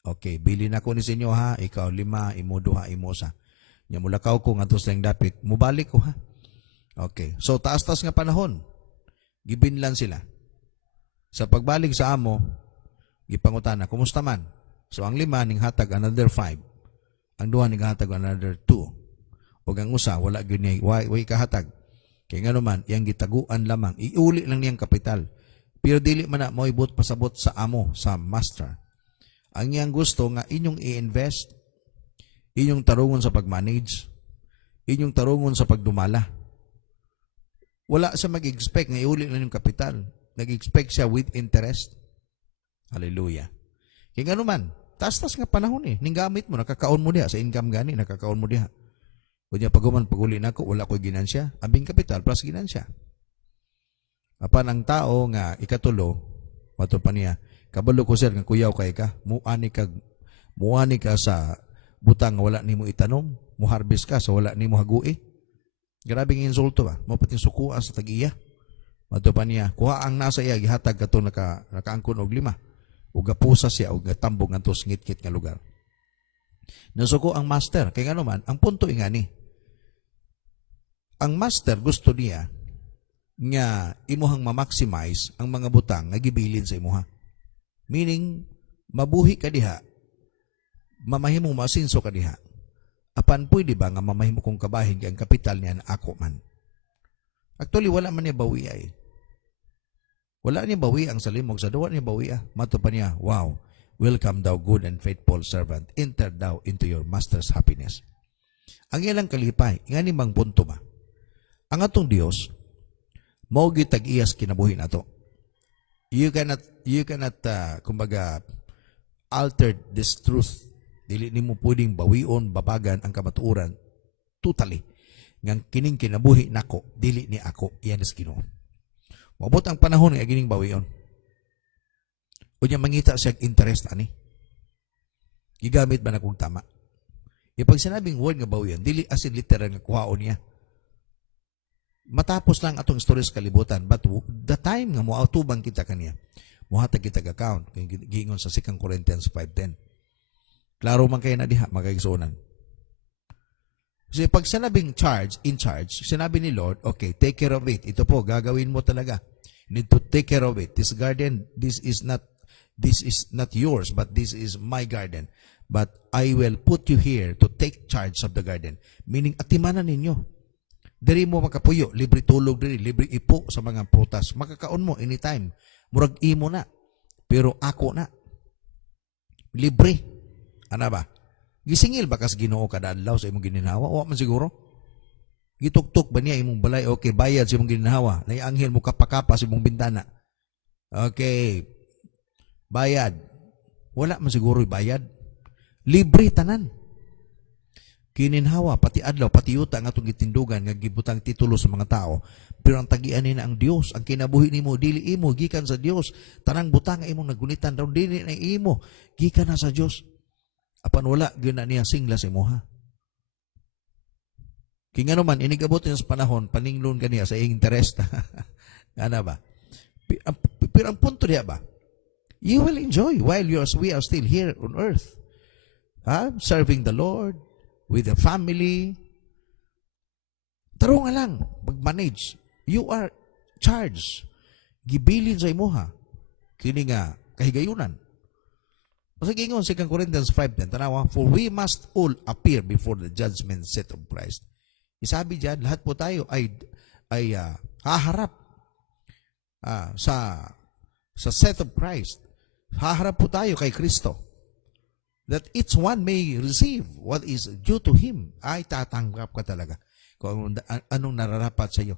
Okay, bili na ko ni sinyo ha, ikaw 5, imo 2, imo 1. Nya mulakaw ko ngadto sa laying dapit, mubalik ko ha. Okay, so taas-taas nga panahon. Gibinlan sila. Sa pagbalik sa amo, gipangutana, kumusta man? So ang 5 ning hatag another 5. Ang 2 ning hatag another 2. O ang usa wala gyud niya way kahatag. Kaya nga naman, iyang gitaguan lamang, iuli lang niyang kapital. Pero dili man na moibot pasabot sa amo, sa master. Ang iyang gusto nga inyong i-invest, inyong tarungon sa pag-manage, inyong tarungon sa pagdumala. Wala sa mag-expect nga iuli lang yung kapital. Nag-expect siya with interest. Hallelujah. Kaya nga naman, taas-taas nga panahon eh. Ninggamit mo, nakakaon mo diha. Sa income gani, nakakaon mo diha. Kanya paguman paguli na ko, wala ko ginansya. Abing kapital plus ginansya. Apan ang tao nga ikatulo, mato pa niya, kabalo ko sir, nga kuyaw kay ka, muani ka sa butang wala nimo itanom, muharvest ka sa wala nimo hagui. Grabing insulto ba? Mapating sukuan sa tag-iya. Mato pa niya, kuha ang nasa iya, gihatag ka to nakaangkon og 5. Uga pusa siya, uga tambong nga to ngit-ngit nga lugar. Nasuko ang master. Kaya nga naman, ang punto ingani, ang master gusto niya nga imuhang ma-maximize ang mga butang nga gibilin sa imuha. Meaning, mabuhi ka diha, mamahimong masinso ka diha. Apan pwede ba nga mamahimo kong kabahin kay ang kapital niya na ako man? Actually, wala man niya bawi ay. Wala niya bawi ang salimog sa duwa niya bawi ah. Mato pa niya, wow, welcome thou good and faithful servant. Enter thou into your master's happiness. Ang ilang kalipay, nga ni mang punto ba? Ang atong Dios, mao gitag iyas kinabuhi nato. kumbaga, alter this truth. Dili nimo pwedeng bawion, babagan ang kamatuoran totally. Ngang kining kinabuhi nako, dili ni ako, iyan is Ginoo. Mabot ang panahon nga gining bawion. Unya mangita siya interest ani. Gigamit ba na kung tama? Pag sinabing word nga bawion, dili as in literal nga kuhaon niya. Matapos lang atong stories kalibutan, but the time nga moautubang kita kaniya, muhatag kita account, giingon sa 2 Corinthians 5:10. Klaro man kayo na diha, magkaigsunan. Kasi pag sinabing in charge, sinabi ni Lord, okay, take care of it. Ito po, gagawin mo talaga. You need to take care of it. This garden, this is not yours, but this is my garden. But I will put you here to take charge of the garden. Meaning, atimanan ninyo. Diri mo makapuyo, libre tulog diri, libre ipo sa mga prutas. Makakaon mo anytime. Murag imo na. Pero ako na. Libre. Ano ba? Gisingil ba kas Ginoo kada adlaw sa imong gininawa? O man siguro. Gituktok ba niya imong balay? Okay, bayad sa imong gininawa. Nay anghel mo kapakapa sa imong bintana. Okay. Bayad. Wala man siguro bayad. Libre tanan. Kininhawa, pati adlaw, pati yuta nga itong gitindugan, nga gibutang titulo sa mga tao. Pero ang tagian na ang Dios, ang kinabuhi nimo dili imo, gikan sa Dios. Tanang butang nga imong nagunitan, daw dili na imo, gikan na sa Dios. Apan wala, yun na niya singla sa imuha. Kaya nga naman, inigabot niya sa panahon, paninglon ka niya sa interest. Ano ba? Pero ang punto niya ba? You will enjoy while we are still here on earth. Serving the Lord, with the family. Taro nga lang, mag-manage. You are charged. Gibilin sa imuha. Kini nga, kahigayunan. Kasi gingon 2 Corinthians 5:10, tanawa, for we must all appear before the judgment seat of Christ. Isabi dyan, lahat po tayo ay haharap sa set of Christ. Haharap po tayo kay Kristo. That each one may receive what is due to him. Ay, tatanggap ka talaga kung anong nararapat sa iyo.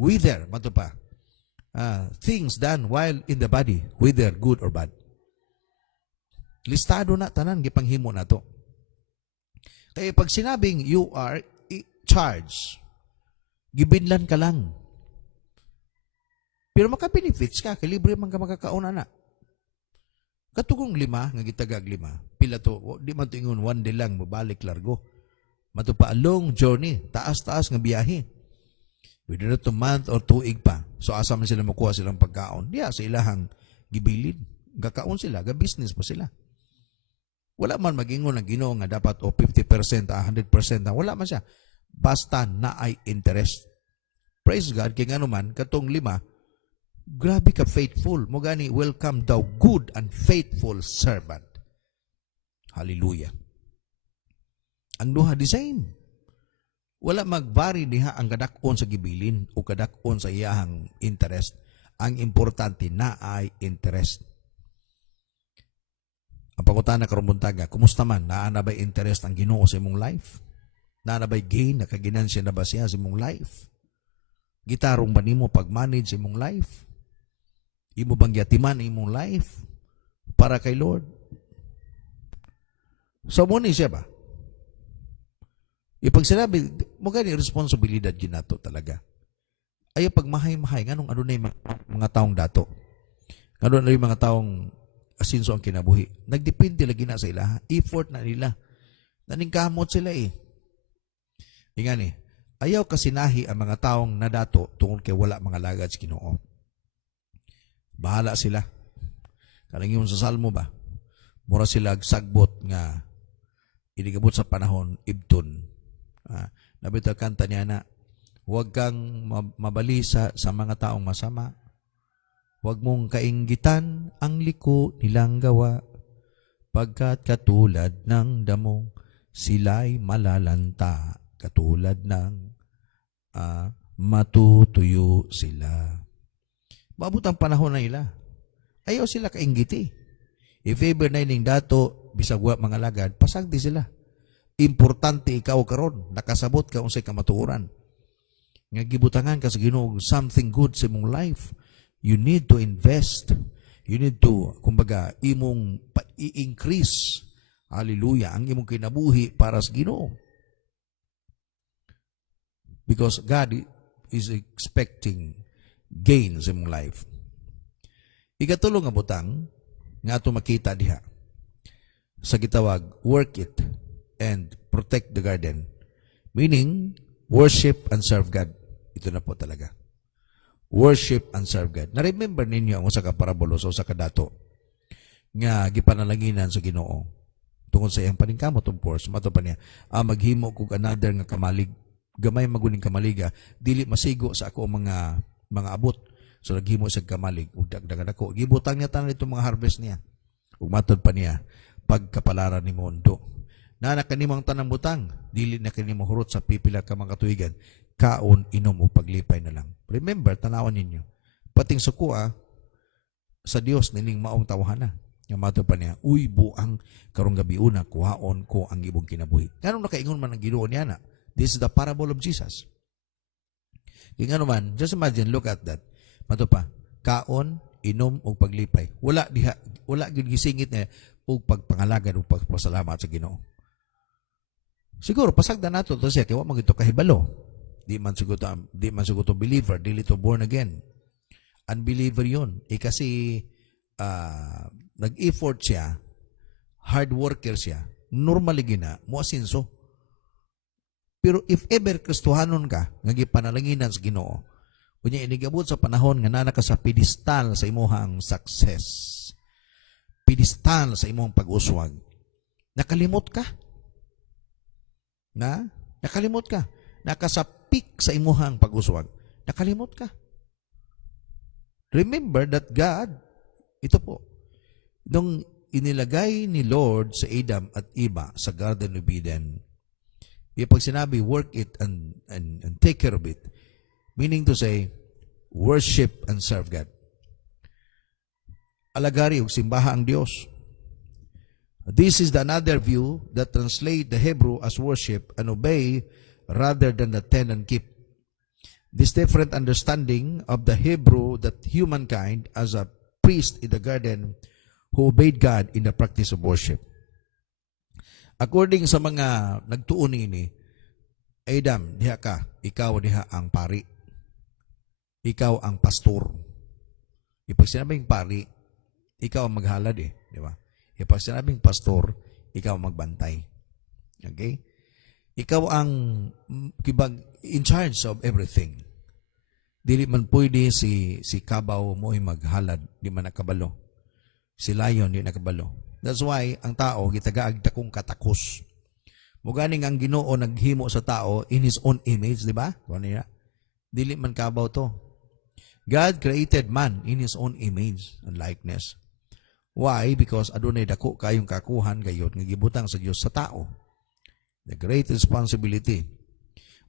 Whether, mato pa, things done while in the body, whether good or bad. Listado na tanan gipanghimo na to. Kaya pag sinabing you are charged, gibinlan ka lang. Pero maka-benefits ka, kalibre man ka makakauna na. Katugong 5, nga gitagag 5, pila to, di man to ingon, 1 day lang, mabalik largo. Mato pa a long journey, taas-taas nga biyahe. Within a month or 2 pa. So asa man sila makuha silang pagkaon? Diya, sa ilahang gibilid. Gakaon sila, ga-business pa sila. Wala man mag-ingon ng Ginoo nga dapat 50%, 100%, wala man siya. Basta na ay interest. Praise God, kaya nga naman, katong 5, grabe ka faithful. Mo gani, welcome thou good and faithful servant. Hallelujah. Ang duha the same. Wala mag-vary diha ang kadakon sa gibilin o kadakon sa iyahang interest. Ang importante na ay interest. Ang pangutana karon buntaga, kumusta man? Naa na ba'y interest ang Ginoo sa imong life? Naa na ba'y gain, nakaginansya na ba siya sa imong life? Gitarong ba nimo pag-manage sa imong life? Imo bang yatiman imong life para kay Lord? So, muna siya ba? Ipag sinabi, magani responsibilidad ginato talaga. Ayaw pag mahay-mahay, nganong ano na yung mga taong dato? Nganong na yung mga taong asinso ang kinabuhi? Nagdepende lagi na sa ila. Effort na nila. Naningkamot sila eh. Ingan eh, ayaw kasinahi ang mga taong nadato tungkol kay wala mga lagad sa Ginoo. Bahala sila. Kanang yung sa Salmo ba? Mura sila sagbot nga inigabot sa panahon ibton. Nabitaw kanta niya na, huwag kang mabalisa sa mga taong masama. Huwag mong kainggitan ang liko nilang gawa. Pagkat katulad ng damo, sila'y malalanta. Katulad ng matutuyo sila. Maabot ang panahon na nila. Ayaw sila kainggiti. If ever na ining dato, bisag wa mga lagad, pasagdi sila. Importante ikaw karon, nakasabot ka unsay kamatuoran. Nga gibutangan ka sa Ginoo something good sa imong life. You need to invest. You need to, kumbaga, imong i-increase, hallelujah, ang imong kinabuhi para sa Ginoo. Because God is expecting gains in life. Ikatulo nga butang, nga ito makita diha, sa gitawag, work it and protect the garden. Meaning, worship and serve God. Ito na po talaga. Worship and serve God. Na-remember ninyo ang usa ka parabola sa usa ka dato nga gipanalanginan sa Ginoo tungod sa iyang paningkamot of course. Mato pa niya, maghimo kog another nga kamalig, gamay maguning kamaliga, dili masigo sa ako mga abot. So naghimo siya kamalig ug dagdagan ako. Gibutang niya tanan itong mga harvest niya. Ug matod pa niya, pagkapalaran ni mundo. Na nakanimang tanang butang, dili na kanimo hurot sa pipila ka mga katuigan, kaon, inom o paglipay na lang. Remember, tanawan ninyo, pating sukua sa Dios nining maong tawhana. Nga mato pa niya, uy, buang karong gabi una, kuhaon ko ang ibong kinabuhi. Ganun nakaingon man ang Ginoo niya na. This is the parable of Jesus. Kaya nga naman, just imagine, look at that. Mato pa, kaon, inom o paglipay. Wala gisingit niya o pagpangalagan o pagpasalamat sa Ginoo. Siguro pasagdan nato to siya kay wa man gito kahibalo. Di man sugo to believer, dili to born again. Unbeliever 'yon. Kasi nag-effort siya, hard worker siya. Normally gina mo asinso. Pero if ever Kristohanon ka, nga gipanalanginan sa Ginoo, unya inigabot sa panahon nga naa ka sa pedestal sa imong success. Pedestal sa imong pag-uswag. Nakalimot ka? Nakalimot ka. Nakasapik sa imuhang pag-uswag. Nakalimot ka. Remember that God, ito po, nung inilagay ni Lord sa Adam at Eva sa Garden of Eden, pag sinabi, work it and take care of it, meaning to say, worship and serve God. Alagari ug simbaha ang Dios. This is the another view that translate the Hebrew as worship and obey rather than the tend and keep. This different understanding of the Hebrew that humankind as a priest in the garden who obeyed God in the practice of worship. According sa mga nagtuon ini, Adam, diha ka, ikaw diha ang pari. Ikaw ang pastor. Ipag sinabing pari, ikaw ang maghalad di ba? Ipag sinabing pastor, ikaw ang magbantay. Okay? Ikaw ang in charge of everything. Dili man pwede si kabaw mo ay maghalad, di man nakabalo. Si lion di nakabalo. That's why ang tao gitagaag dakong katakos. Muganing ang Ginoo naghimo sa tao in His own image, di ba? Dili man kabaw to. God created man in His own image and likeness. Why? Because adunay dako kayong kakuhan gayud nga gibutang sa Dios sa tao. The great responsibility.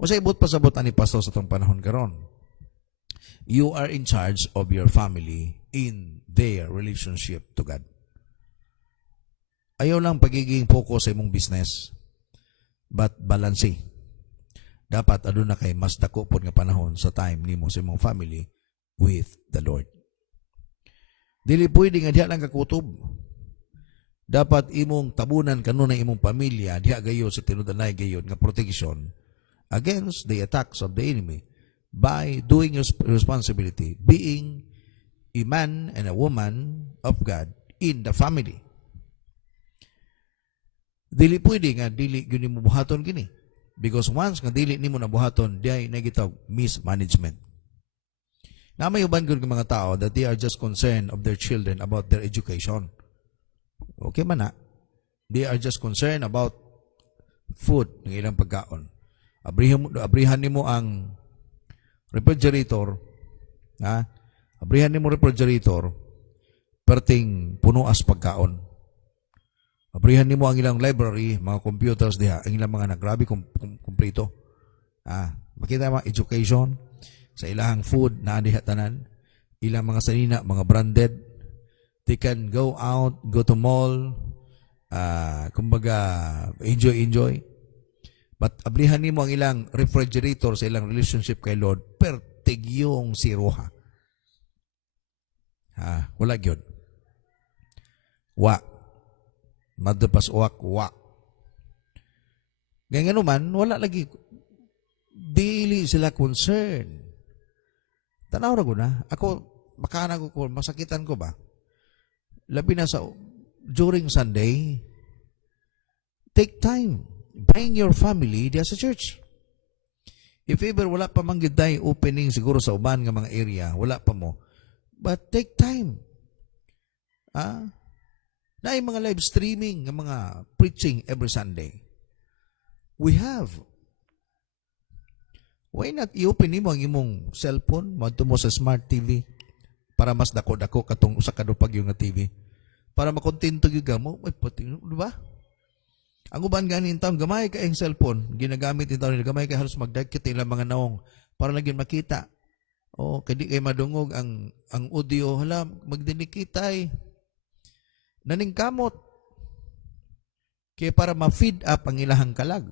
O sa ibot pasabot ni pastor sa tong panahon karon. You are in charge of your family in their relationship to God. Ayaw lang pagiging focus sa imong business, but balansi. Dapat aduna kay mas dako pod nga panahon sa time nimo sa imong family with the Lord. Dili pwede nga diha lang kakutob. Dapat imong tabunan kanunay imong pamilya diha gayud sa tinudanay gayud nga protection against the attacks of the enemy by doing your responsibility, being a man and a woman of God in the family. Dili pwede nga dili gyud nimo buhaton kini. Because once nga dili nimo nabuhaton, diay nagitawag mismanagement. Na may uban gyud mga tao that they are just concerned of their children about their education. Okay man na. They are just concerned about food ng ilang pagkaon. Abrihan nimo ang refrigerator, abrihan nimo refrigerator perting puno as pagkaon. Abrihan nimo ang ilang library, mga computers diha, ang ilang mga nagrabi kumpleto. Makita mo education sa ilahang food na diha tanan, ilang mga sanina, mga branded. They can go out, go to mall, kumbaga enjoy. But abrihan nimo ang ilang refrigerator sa ilang relationship kay Lord, pertig yung siroha. Wala gyud. Wa. Madapas uwak, wa. Ganyan naman, wala lagi. Dili sila concern. Tanaw ra ko na. Ako, makana ko, masakitan ko ba? Labi na sa, during Sunday, take time. Bring your family diya sa church. If ever wala pa manggid tayo opening siguro sa uban nga mga area, wala pa mo. But take time. Na yung mga live streaming, ng mga preaching every Sunday. We have. Why not i-open mo ang imong cellphone, madto mo sa smart TV, para mas dako-dako katong usa ka dupag yung nga TV. Para makontento gyud ka mo, ay pati, di ba? Ang uban ganin taon, gamay ka yung cellphone, ginagamit yung taon nila, gamay ka halos magdagkit nila mga naong, para lagi makita. Kadi kay madungog ang audio, hala, magdinikitay. Naningkamot. Kaya para ma-feed up ang ilahang kalag.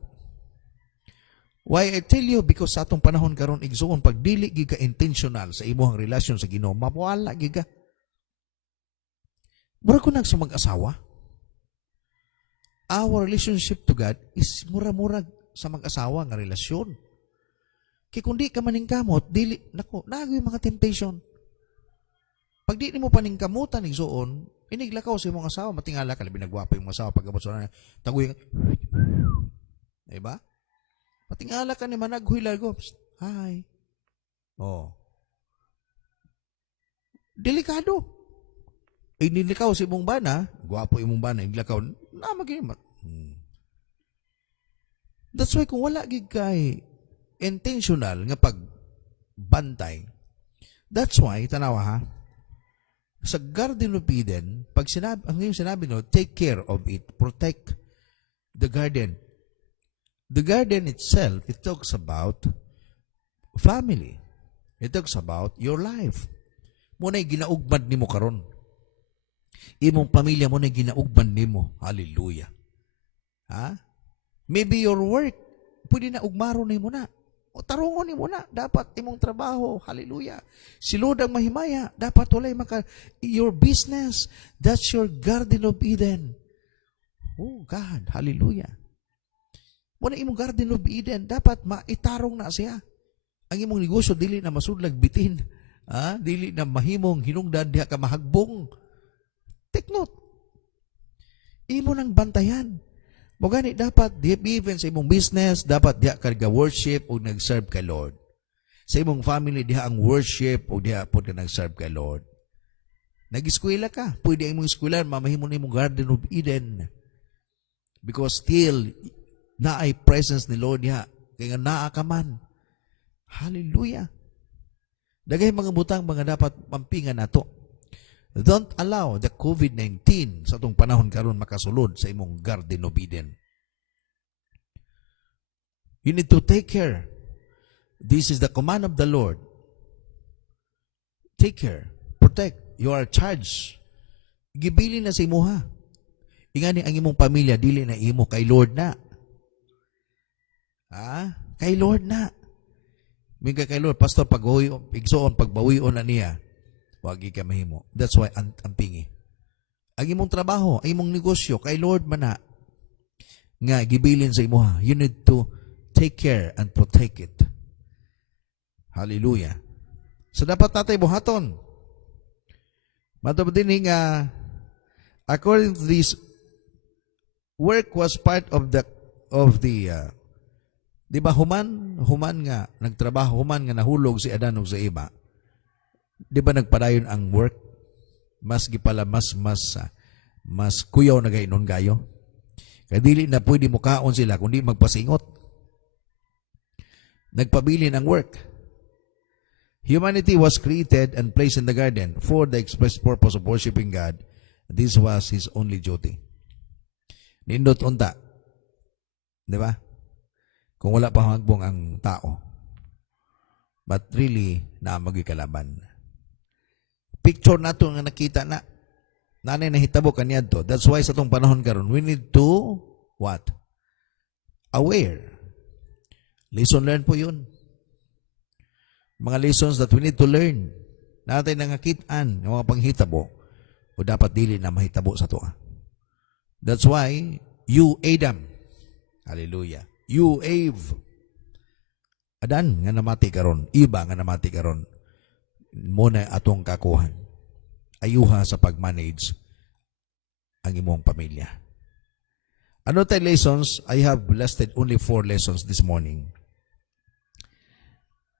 Why I tell you, because sa atong panahon karon igsuon, pag dili giga intentional sa imuhang relasyon sa Ginoo, mawala giga. Mura ko nag sa mag-asawa. Our relationship to God is mura-mura sa mag-asawa nga relasyon. Kaya kung di ka maningkamot, dili, nagoy mga temptation. Pag di mo paningkamutan, igsuon, iniglakaw sa imong asawa, matingala ka, labi nagwapo yung asawa, pag-abot sa tagoy, diba? Matingala ka ni managhuy lago, hi. Delikado. Inilikaw si imong bana, gwapo imong bana, inilakaw, maging. That's why kung wala gig kay intentional nga pagbantay, that's why, tanawa ha, sa Garden of Eden, pag ang yung sinabi no, take care of it, protect the garden. The garden itself, it talks about family. It talks about your life. Muna'y ginaugmad ni mo karon. Imong pamilya mo na ginaugman nimo. Hallelujah. Maybe your work, pwede na ugmaron ni mo na. O tarungon ni mo na. Dapat imong trabaho. Hallelujah. Silod ang mahimaya. Dapat walay your business, that's your Garden of Eden. Oh God. Hallelujah. Muna imong Garden of Eden, dapat maitarong na siya. Ang imong negosyo, dili na masudlag bitin. Dili na mahimong hinungdan, diha ka mahagbong. Take note. Imo nang bantayan. Mogani dapat, even sa imong business, dapat diha ka nag-worship o nag-serve kay Lord. Sa imong family, diha ang worship o diha po ka nag-serve kay Lord. Nag-eskwela ka, pwede ang imong eskwela, mamahimo na imong Garden of Eden. Because still, naay presence ni Lord diha. Kaya nga naa ka man. Hallelujah. Dagay mga butang, mga dapat pampingan nato. Don't allow the COVID-19 sa itong panahon karon makasulod sa imong Garden of Eden. You need to take care. This is the command of the Lord. Take care. Protect. You are charged. Gibili na sa imuha. Ingani ang imong pamilya, dili na imo, kay Lord na. Kay Lord na. Minga kay Lord, pastor, pagbawion na niya, wag ka mahimo. That's why ampingi. Ang imong trabaho, ang imong negosyo, kay Lord man na, nga gibilin sa imuha. You need to take care and protect it. Hallelujah. So dapat natay buhaton. Matapos din nga, according to this, work was part of the di ba human nga nagtrabaho, human nga nahulog si Adan ug sa iba. Di ba nagpadayon ang work? Mas gipala mas kuyaw na gaynon gayo. Kaya dili na pwede mo kaon sila kundi magpasingot. Nagpabilin ang work. Humanity was created and placed in the garden for the express purpose of worshiping God. This was His only duty. Nindot unta. Di ba? Kung wala pa hagbong ang tao. But really, naamag kalaban. Picture na ito nga nakita na. Nanay nahitabo kanya to. That's why sa itong panahon karon, we need to, what? Aware. Lesson learned po yun. Mga lessons that we need to learn. Natay nangakitaan ng mga panghitabo o dapat dili na mahitabo sa toa. That's why you Adam, hallelujah, you Eve, Adan nga namati karon, iba nga namati karon, muna atong kakuhan. Ayuha sa pag-manage ang imong pamilya. Ano tayo lessons? I have listed only 4 lessons this morning.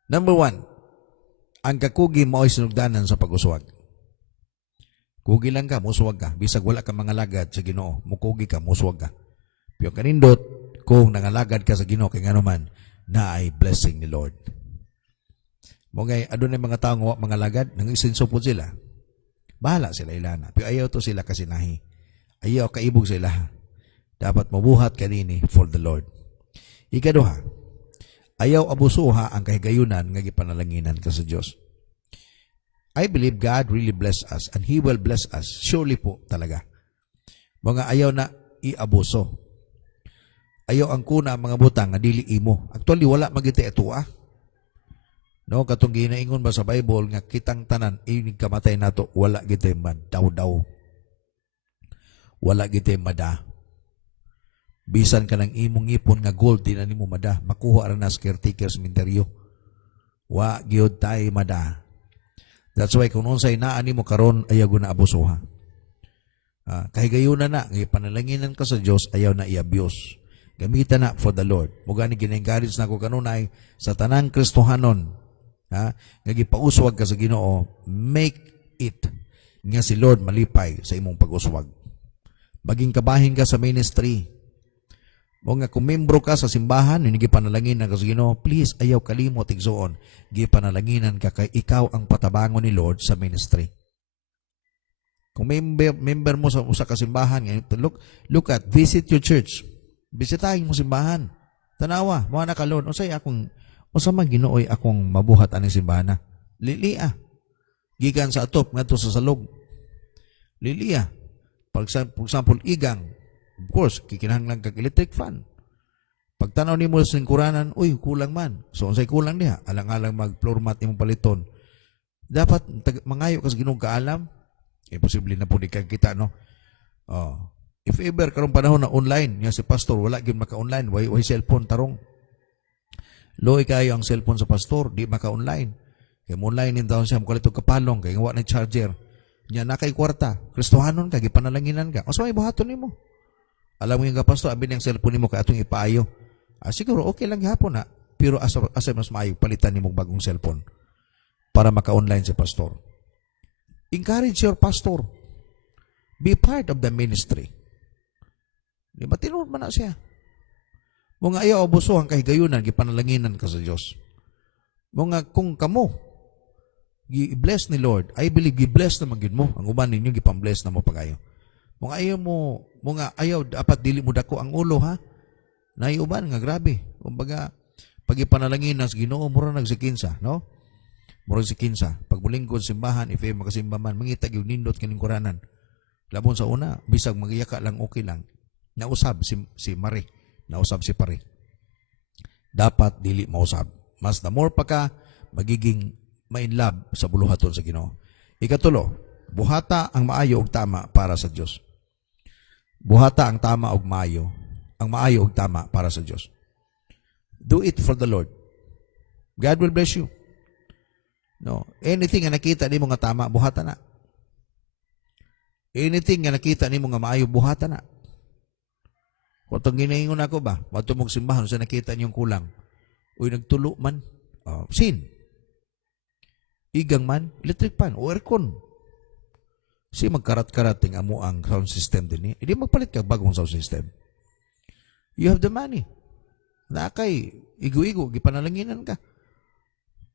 Number 1, ang kakugi mao'y sinugdanan sa pag-uswag. Kugi lang ka, muswag ka. Bisag wala ka mga lagad sa Ginoo, mukugi ka, muswag ka. Pero kanindot, kung nangalagad ka sa Ginoo, kaya nga naman, na ay blessing ni Lord. Mungay, adun na mga tao nga mga lagad, nang isinsupod sila. Bahala sila ilana. Pero ayaw to sila kasinahi. Ayaw kaibog sila. Dapat mabuhat kanini for the Lord. Ikaduha, ayaw abusuha ang kahigayunan nga gipanalanginan ka sa Diyos. I believe God really bless us and He will bless us. Surely po talaga. Mga ayaw na iabuso. Ayaw ang kuna mga butang nga dili imo. Actually, wala magiti ito No, katong ginaingon ba sa Bible nga kitang tanan, inig kamatay nato, wala giti madaw-daw. Wala giti mada. Bisan ka ng imong ipon nga gold, di na nimo mada. Makuha rin na sa caretaker sa minteryo. Wa gyud tay mada. That's why kung unsay naa nimo karon ayaw na abusuha. Kahigayunan na, panalaginan ka sa Dios, ayaw na i-abuse. Gamitan na for the Lord. Muga ni gina-encourage na ko kanunay sa tanang Kristohanon. Nga gipauswag ka sa Ginoo, make it nga si Lord malipay sa imong pag-uswag. Maging kabahin ka sa ministry. O nga kung membro ka sa simbahan, hindi gipanalanginan ka sa Ginoo, please ayaw kalimot igsuon. Gipanalanginan ka kay ikaw ang patabangon ni Lord sa ministry. Kung member mo sa usa ka simbahan, look at, visit your church. Bisitahin mo simbahan. Tanawa, mga nakalon, unsay akong man Ginooy akong mabuhat aning simbahan. Lilia. Gikan sa atop ngadto sa salog. Lilia. For example, igang. Of course, kikinahanglan kag electric fan. Pagtanaw nimo sa singkuranan, uy, kulang man. So, unsay kulang diha? Alang-alang mag-floor mat imong paliton. Dapat mangayo ka sa Ginoo kaalam. Posible na po di kag kita, no? If ever karong panahon na online, nga si pastor wala gyud maka-online, way cellphone tarong. Loy kayo ang cellphone sa pastor, di maka-online. Kay mo online in taon siya mo kalito kapalong kay wa na charger. Nya na kay kwarta, Kristohanon ka, gipanalanginan ka. Asa may buhaton nimo? Alam mo yung kapastor, abin yung cellphone nimo kay atong ipaayo. Siguro okay lang gihapon na, pero asa mas maayo palitan nimo bagong cellphone para maka-online si pastor. Encourage your pastor. Be part of the ministry. Di ba tinunod man na siya? Mga ayaw abuso ang kahigayunan, gipanalanginan ka sa Diyos. Mga kung kamo, i-bless ni Lord, I believe i-bless na magin mo. Ang uban ninyo, gipang-bless na mo pagayo. Mga ayaw mo, mga ayaw, dapat dili mo dako ang ulo, ha? Naiuban nga, grabe. Kumbaga, pag ipanalangin sa Ginoo, mura nagsikinsa, no? Mura nagsikinsa. Pag mulingkod simbahan, if makasimba man, mangitag yung nindot kaning kuranan. Labon sa una, bisag magiyaka lang, okay lang. Nausab si Marie, nausab si Pare. Dapat dili mausab. Mas the more pa ka, magiging ma-inlove sa buluhaton sa Ginoo. Ikatulo, buhata ang maayo ug tama para sa Dios. Buhata ang tama ug maayo, ang maayo ug tama para sa Dios. Do it for the Lord. God will bless you. No, anything nga nakita nimo nga tama, buhata na. Anything nga nakita nimo nga maayo, buhata na. Kung itong ginaingon ako ba, matumog simbahan sa nakita niyong kulang. Uy, nagtulo man. Sin. Igang man, electric pan, o aircon. Si magkarat-karat ting amo ang sound system din eh. Hindi magpalit ka bagong sound system. You have the money. Nakay, igo-igo, gipanalanginan ka.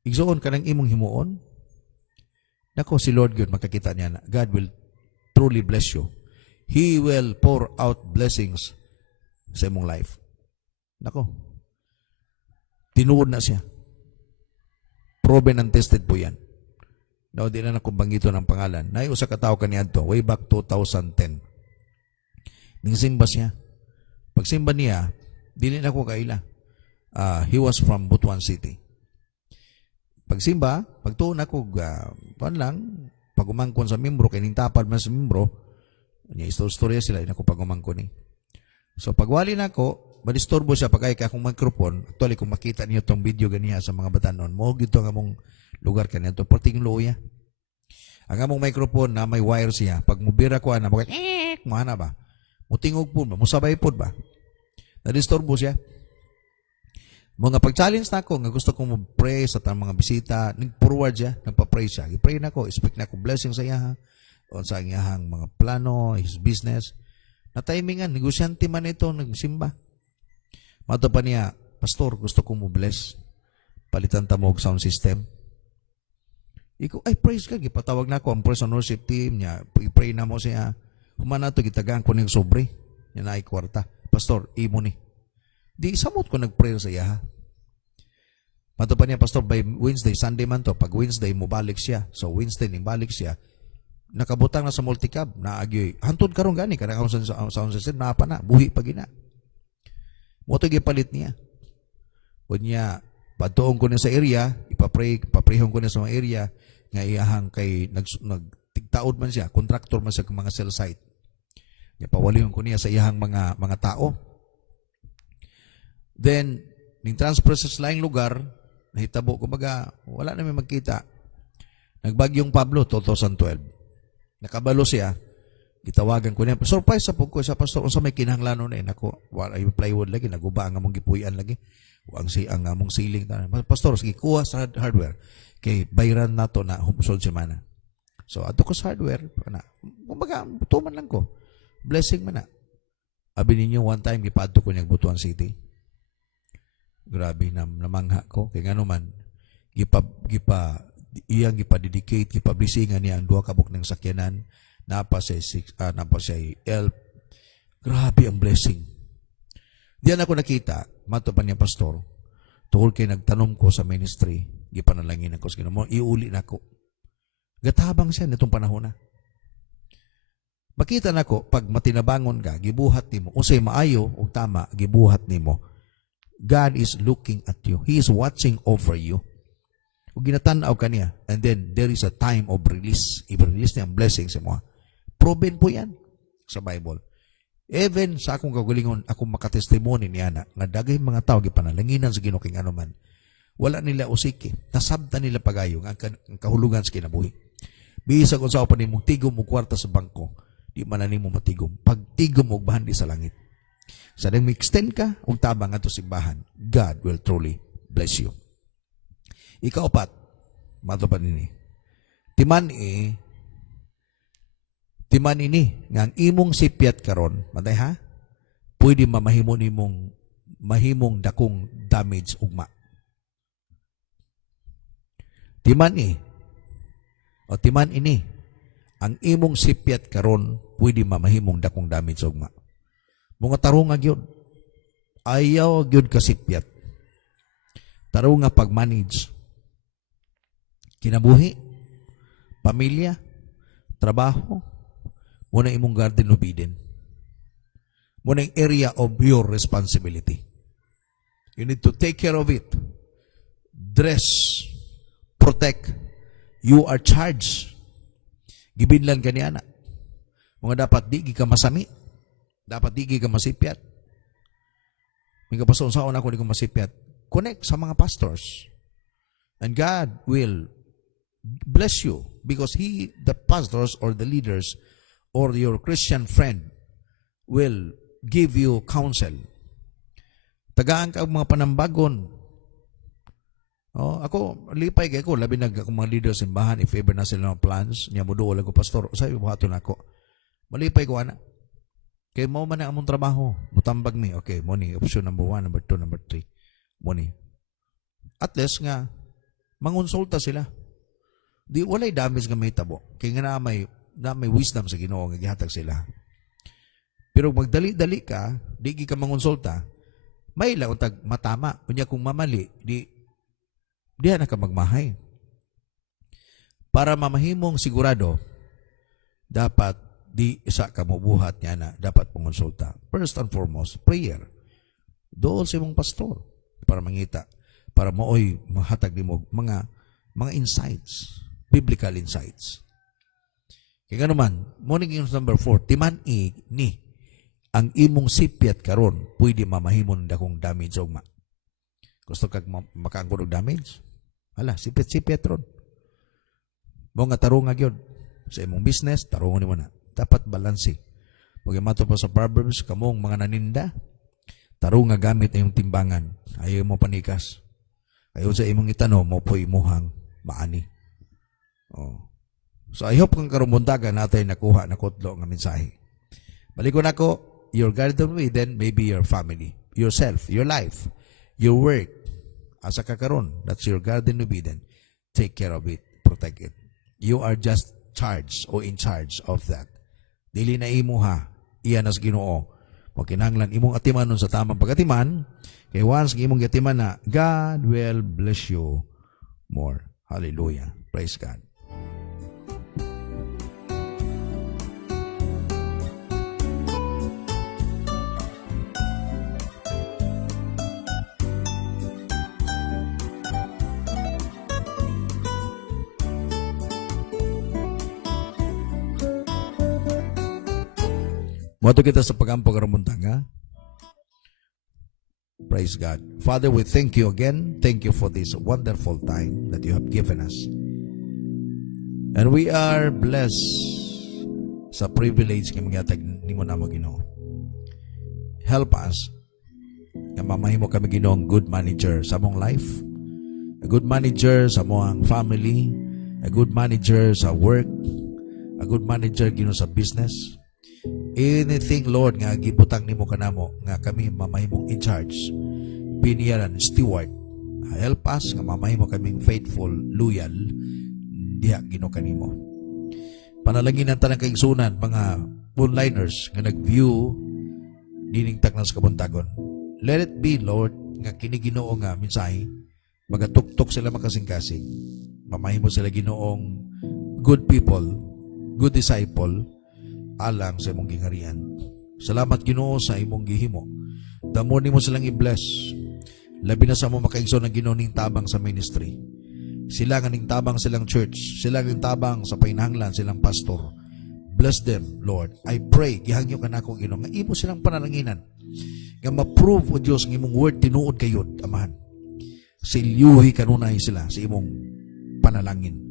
Igsoon ka ng imong himuon. Nako, si Lord God, makakita niya na God will truly bless you. He will pour out blessings sa imong life. Nako, tinuod na siya. Proven and tested po yan. Now, di na nakumbangito ng pangalan. Usa ka tao kaniadto, way back 2010. Ningsimba siya. Pagsimba niya, dili na ko kaila. He was from Butuan City. Pagsimba, pagtuon ako, pan lang, pagumangkon sa membro, kaya tapad man sa membro, niya istorya sila, yun ako pagumangkon eh. So pagwali na ako, madisturbo siya pag ay ka akong microphone, actually kung makita niyo tong video ganiya sa mga batanon, mo gito ang among lugar kanya, ito porting loya. Ang among microphone na may wire siya, pag mubira ko na, mahana ba? Mutingog po ba? Musabay po ba? Nadisturbo siya. Mga pag-challenge na ako, nga gusto kong mag-pray sa mga bisita, nag-forward siya, nagpa-pray siya. I-pray na ako, speak na ako, blessing sa iya, o sa iyahang mga plano, his business. Na-timingan, negosyante man ito, nagsimba. Mato pa niya, Pastor, gusto kong mo-bless. Palitan ta mo og sound system. Iko, ay, praise ka, gipatawag na ako, ang praise and worship team niya, i-pray na mo siya. Humana to, gitagaan ko ng sobre. Yan na ay kwarta. Pastor, imo ni. Di samot ko nag-pray sa iya, ha? Mato pa niya, Pastor, by Wednesday, Sunday man to, pag Wednesday, mubalik siya. So, Wednesday, balik siya. Nakabutang na sa multicab, naagyoy. Hantod karong gani, karang sound system, naapa na, buhi pa gina. Moto gipalit niya. O niya, patuong ko na sa area, paprayhon ko na sa mga area, nga iyahang kay, nagtigtaod man siya, contractor man siya ng mga cell site. Pawalihon ko niya sa iyahang mga tao. Then, ning transfer sa laing lugar, nahitabo, kumbaga, wala namin magkita. Nagbagyong Pablo, 2012. Nakabalo siya, gitawagan ko niya. Surprise sa pagko sa pastor, unsa may kinahanglanon na nako, wala yung plywood lagi, naguba ang among gipuyan lagi. Ang among ceiling ta. Pastor, sige kuha sa hardware. Kay bayran nato na humusol semana. So ato ko sa hardware na. Kumbaga, tuman lang ko. Blessing man na. Abi ninyo one time gipadto ko niyang Butuan City. Grabe namangha ko kay ngano man iyang gipa-dedicate, gipa-blessingan niya ang duha ka buk ng sakyanan, napa siya elf. Grabe ang blessing. Diyan ako nakita, mato pa niya pastor, tungkol kay nagtanom ko sa ministry, gipanalangin ako sa Ginoo, iuli na ko. Gatabang siya nitong panahon na. Makita na ko, pag matinabangon ka, gibuhat nimo, unsay maayo o tama, gibuhat nimo, God is looking at you. He is watching over you. Kung ginatanaw ka niya, and then there is a time of release. I-release niya ang blessing sa mga. Proven po yan sa Bible. Even sa akong kagalingon, akong makatestimony niya na, nga dagay mga tao, gipanalanginan sa Ginoo king ano man, wala nila usiki. Nasabta nila pagayo ang kahulugan sa kinabuhi. Bisa kung sa upan mong tigom mo kwarta sa bangko, di man mo matigom. Pag tigom mo, bahandi sa langit. Sa nang extend ka, ug tabang ato simbahan, God will truly bless you. Ikaapat, mato pa nini. Timan ini, nga ang imong sipyat karon, matay ha, pwede mahimong dakong damage ugma. Timan ini, ang imong sipyat karon, pwede mamahimong dakong damage ugma. Mga tarunga gyud. Ayaw gyud ka sipyat. Tarunga pag-manage. Kinabuhi, pamilya, trabaho, muna imong garden of Eden. Muna yung area of your responsibility. You need to take care of it. Dress, protect. You are charged. Gibinlan ka niya na. Mga dapat di ka masami. Dapat di ka masipyat. Mga pason sa una ko di ko masipyat. Connect sa mga pastors. And God will bless you because the pastors or the leaders or your Christian friend will give you counsel. Tagaan ka mga panambagon. Ako, lipay kay ko, labi nag akong mga leaders simbahan, if ever na sila ng plans, niya mo doon, ko pastor, sabi, buhato na ako. Malipay ko, ana. Kaya mo man ang among trabaho, mutambag mi, okay, mo ni, option number 1, number 2, number 3, mo ni. At least nga, mangonsulta sila. Di walay damage nga may tabo. Kaya nga na may wisdom sa Ginoo nga gihatag sila. Pero magdali-dali ka, di ka mangonsulta, may lang tag matama. Kunya kung mamali, diha na ka magmahay. Para mamahimong sigurado, dapat di isa ka mabuhat niya na dapat mangonsulta. First and foremost, prayer. Dool sa imong pastor para mangita, para maoy mahatag nimo mga mga insights, biblical insights. Kaya naman, morning yung number 4, timan-i ni ang imong sipyat karon pwede mamahimon dakong damage og ma. Gusto kag makaangkon og damage? Hala, sipyat-sipyat ron. Mo nga tarong gyud sa imong business, tarungon nimo na. Dapat balanse. Pag mato pa sa Proverbs, kamong mga naninda, tarong nga gamit ang timbangan. Ayaw mo panikas. Ayaw sa imong itano, mo po imuhang maani. Oh. So I hope kung karumuntagan natin nakuha na kutlo ng mensahe. Balikon ako, your garden way, then maybe your family, yourself, your life, your work. Asa ka karon, that's your garden way, then take care of it, protect it. You are just charged or in charge of that. Dili na imo ha, iyan as Ginoo. Pag kinahanglan imong atiman nun sa tamang pagatiman, kay once imong atiman na, God will bless you more. Hallelujah. Praise God. Moto kita sa pag-ampag ramuntanga. Praise God. Father, we thank you again. Thank you for this wonderful time that you have given us. And we are blessed sa privilege kay magyatag ni mo na mo Ginoo. Help us na mamahimo kami Ginoong good manager sa among life, a good manager sa among family, a good manager sa work, a good manager Ginoo sa business. Anything, Lord, nga gibutang nimo kanamo nga kami mamahimong in charge, biniyaran, steward. Help us nga mamahimo kaming faithful, loyal, diha Ginoo kanimo. Panalangin ang tanang kaigsunan, mga onliners nga nag-view nining taknang sa kabuntagon. Let it be, Lord, nga kini Ginoo nga mensahe, magatuktok sila makasing-kasing. Mamahimo sila Ginoong good people, good disciple, alang sa imong gingarian. Salamat Ginoo sa imong gihimo. Damo nimo silang i-bless. Labi na sa mo makaigsoon ng Ginoo ning tabang sa ministry. Sila nga ning tabang silang church. Sila nga ning tabang sa painahanglan silang pastor. Bless them, Lord. I pray, gihangyo ka na akong Ginoo, nga imo silang panalanginan. Nga ma-prove o Diyos ng imong word tinuod kayod, Amahan. Silyuhi kanunay sila sa imong panalangin.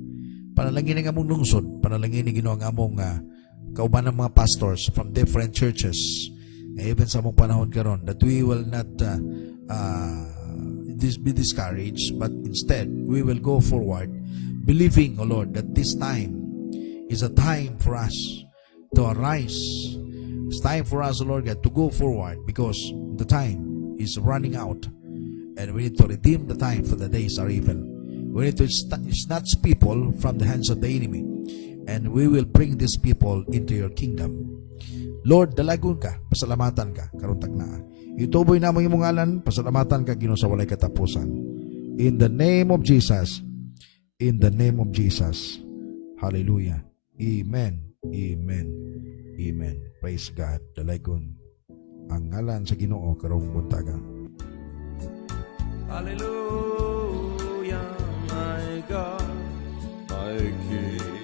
Panalangin ng among lungsod. Panalangin ng Ginoo ang among kauban ng mga pastors from different churches, even sa mong panahon karon, that we will not be discouraged, but instead we will go forward believing, O Lord, that this time is a time for us to arise. It's time for us, O Lord God, to go forward, because the time is running out and we need to redeem the time, for the days are evil. We need to snatch people from the hands of the enemy, and we will bring these people into your kingdom. Lord, dalagon ka, pasalamatan ka, karuntak na. Ituboy na mo yung ngalan, pasalamatan ka, Ginoo, sa walay katapusan. In the name of Jesus. In the name of Jesus. Hallelujah. Amen. Amen. Amen. Praise God. Dalagon ang ngalan sa Ginoo karong buntaga. Hallelujah, my God, my King.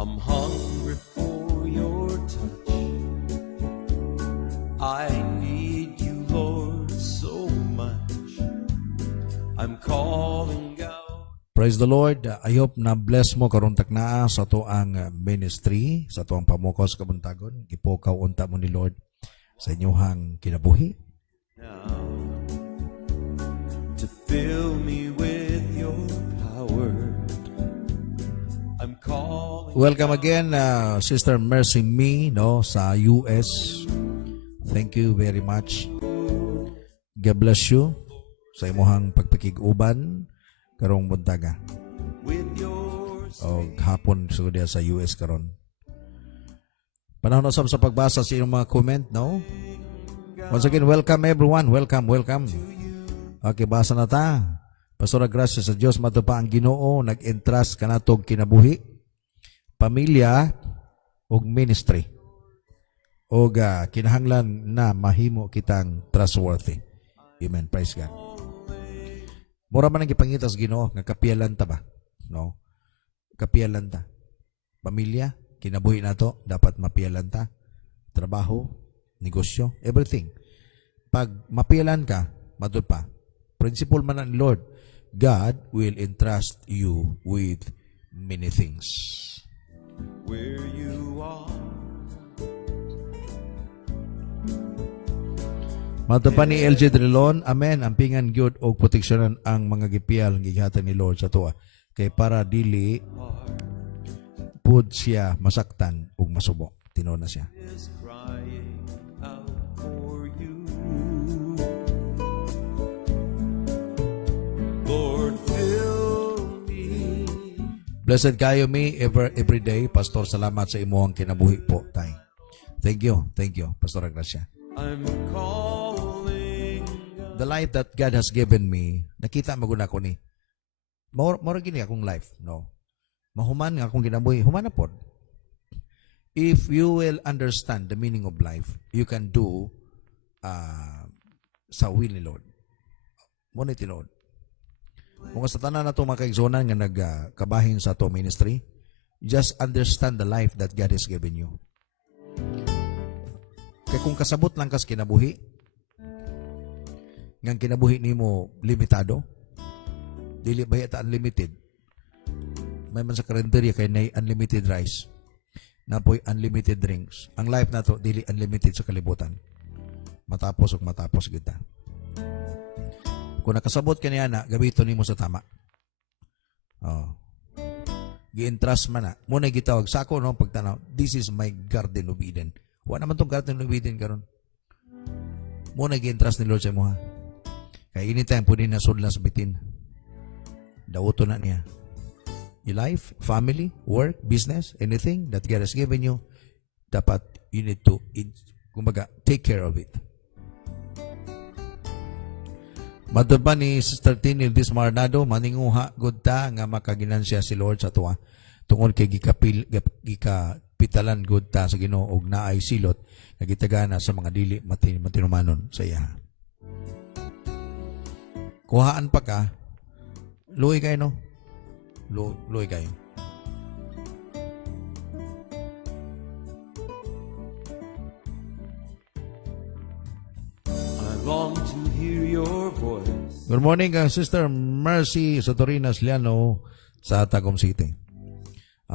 I'm hungry for your touch. I need you, Lord, so much. I'm calling out. Praise the Lord. I hope na bless mo karon taknaa sa to ang ministry, sa to ang pamukos kabuntagon. Ipokaw unta mo ni Lord sa inyong kinabuhi. Now, to fill me with your power. I'm calling. Welcome again, Sister Mercy Me, no, sa US. Thank you very much. God bless you sa imuhang pagpakig-uban karong buntaga. With your O hapon sugod sa US karon. Panahon na sa pagbasa sa inyong mga comment, no? Once again, welcome everyone. Welcome, welcome. Okay, basa na ta. Pastora, gracias sa Dios matupa ang Ginoo, nag-entrust kanatog kinabuhi, pamilya ug ministry. Og kinahanglan na mahimo kitang trustworthy. Amen. Praise God. Mura man ang gipangita sa Ginoo nga kapiyalan ta ba? No? Kapiyalan ta. Pamilya, kinabuhi nato, dapat mapiyalan ta. Trabaho, negosyo, everything. Pag mapiyalan ka, matud pa. Principle man ng Lord, God will entrust you with many things. Where you are, Matud pa ni LJ Drilon, amen, ang pingan gyud og proteksyonan ang mga gipiyal gihatag ni Lord sa tuwa. Kay para dili pud siya masaktan ug masubo. Tinuod na siya. is crying out for you. Lord, fill me. Blessed kayo me every day. Pastor, salamat sa imuhang kinabuhi po, tay. Thank you, Pastor Gracia. I'm calling. The life that God has given me, nakita maguna ko ni. More gini akong life, no. Mahuman nga akong kinabuhi, human na pod. If you will understand the meaning of life, you can do sa will ni Lord. Muna tinuod. Mga sa tanan na itong mga kaigsonan nga nagkabahin sa itong ministry, just understand the life that God has given you. Kaya kung kasabot lang kas kinabuhi, ngang kinabuhi ni mo limitado, dili ba yata unlimited? May man sa karinderya kay na unlimited rice, na po'y unlimited drinks. Ang life na to, dili unlimited sa kalibutan. Matapos kita. Kung nakasabot ka niya na, gamiton nimo sa tama. Gi-entrust man na. Muna gitawag sa ako, no, pagtanaw, this is my garden of Eden. Wala naman tong garden of Eden karon. Muna gi-entrust ni Lord sa mo, ha. Kaya anytime po din nasudlan sa bitin. Dauto na niya. Your life, family, work, business, anything that God has given you, dapat you need to, kumbaga, take care of it. Matod pa ni Sister Tini Dis Marnado, maninguha good ta nga makaginansya si Lord sa tuwa. Tungod kay gikapitalan good ta sa Ginoo og naay silot nga gitagana sa mga dili matinumanon sa iya. Kuhaan pa ka, luoy kayo, no? Luoy kayo. I long to hear your voice. Good morning kang Sister Mercy Sotorinas Liano sa Tagum City.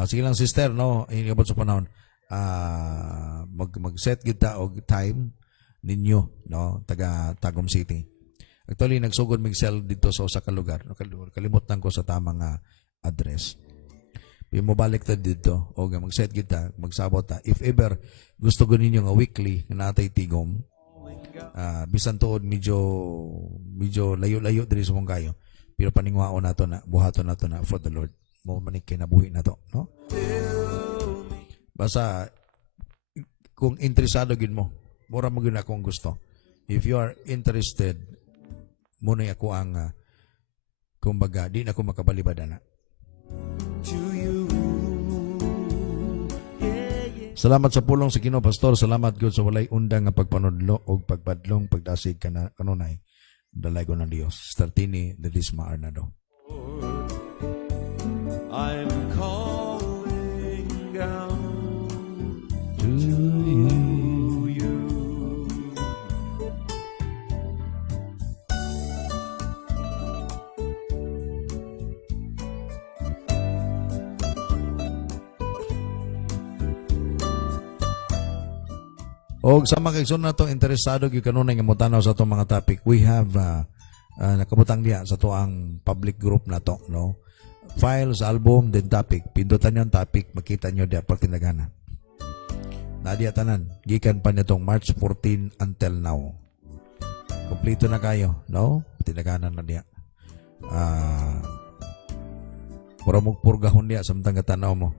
Sige lang sister, no, inabot sa panahon, mag-set kita og time ninyo, no, taga Tagum City. Actually, nagsugod mig-sell dito sa usa ka lugar. Kalimot lang ko sa tamang address. Mo balik ta dito o mag-set kita, magsabot ta. If ever gusto ko ninyo nga weekly nga natay tigom, bisan tuod medyo layo-layo diri sa mong kayo. Pero paningwaon nato na, buhaton nato na for the Lord. Mo man kinabuhi na to, no? Basta kung interesado gid mo, mura mo gyud akong gusto. If you are interested, muna ako ang kumbaga, di na ako makabalibada na. To you. Salamat sa pulong sa Ginoo, Pastor. Salamat gud sa walay undang nga pagpanudlo o pagpadlong pagdasig kanunay. Dalay ko ng Dios. Startini de Disma Arnado. I'm calling out To you. O sa mga kaigsoon na to, interesado gyud kanunay nga motanaw sa atong mga topic. We have nakabutang diha sa to ang public group na to, no? Files, album, then topic. Pindutan niyo ang topic, makita niyo diha pagtinagana. Nadiya tanan, gikan pa nitong March 14 until now. Kompleto na kayo, no? Tinagana na diha. Mura mong purgahon diha samtang tanaw mo.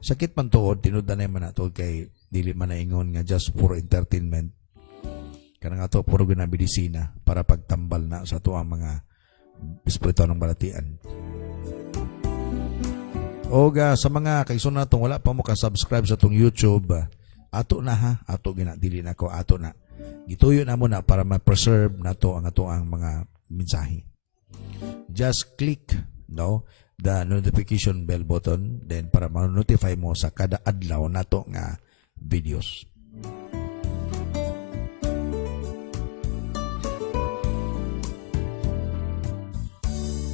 Sakit man tuod, tinudan na man na tuod kay dili man naingon nga just puro entertainment. Kana nga to puro ginabidisina para pagtambal na sa to ang mga espiritu ng balatian. O sa mga kaigsoon natong wala pa mo ka-subscribe sa tong YouTube, ato na ha, ato gina dili na ko ato na. Gituyo na mo na para ma-preserve nato ang ato ang mga mensahe. just click the notification bell button then para ma-notify mo sa kada adlaw nato nga videos.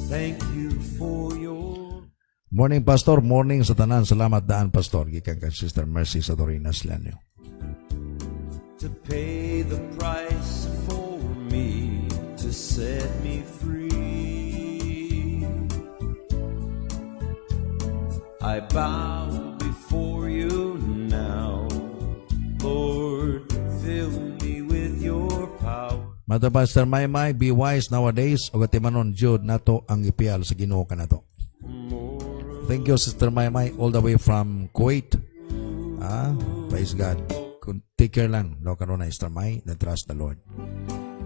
Thank you for your Morning Pastor, morning sa tanan. Salamat daan Pastor. Gikan kay Sister Mercy sa Torinas Lanyo. to pay the price for me, to set me free. I bow before you now, Lord, fill me with your power. Mata Pastor Maymay, be wise nowadays o gatimanon Jud nato ang ipial sa Ginoo kanato. Thank you Sister Maymay all the way from Kuwait. Praise God. Take care lang no karon na Sister May, na trust the Lord.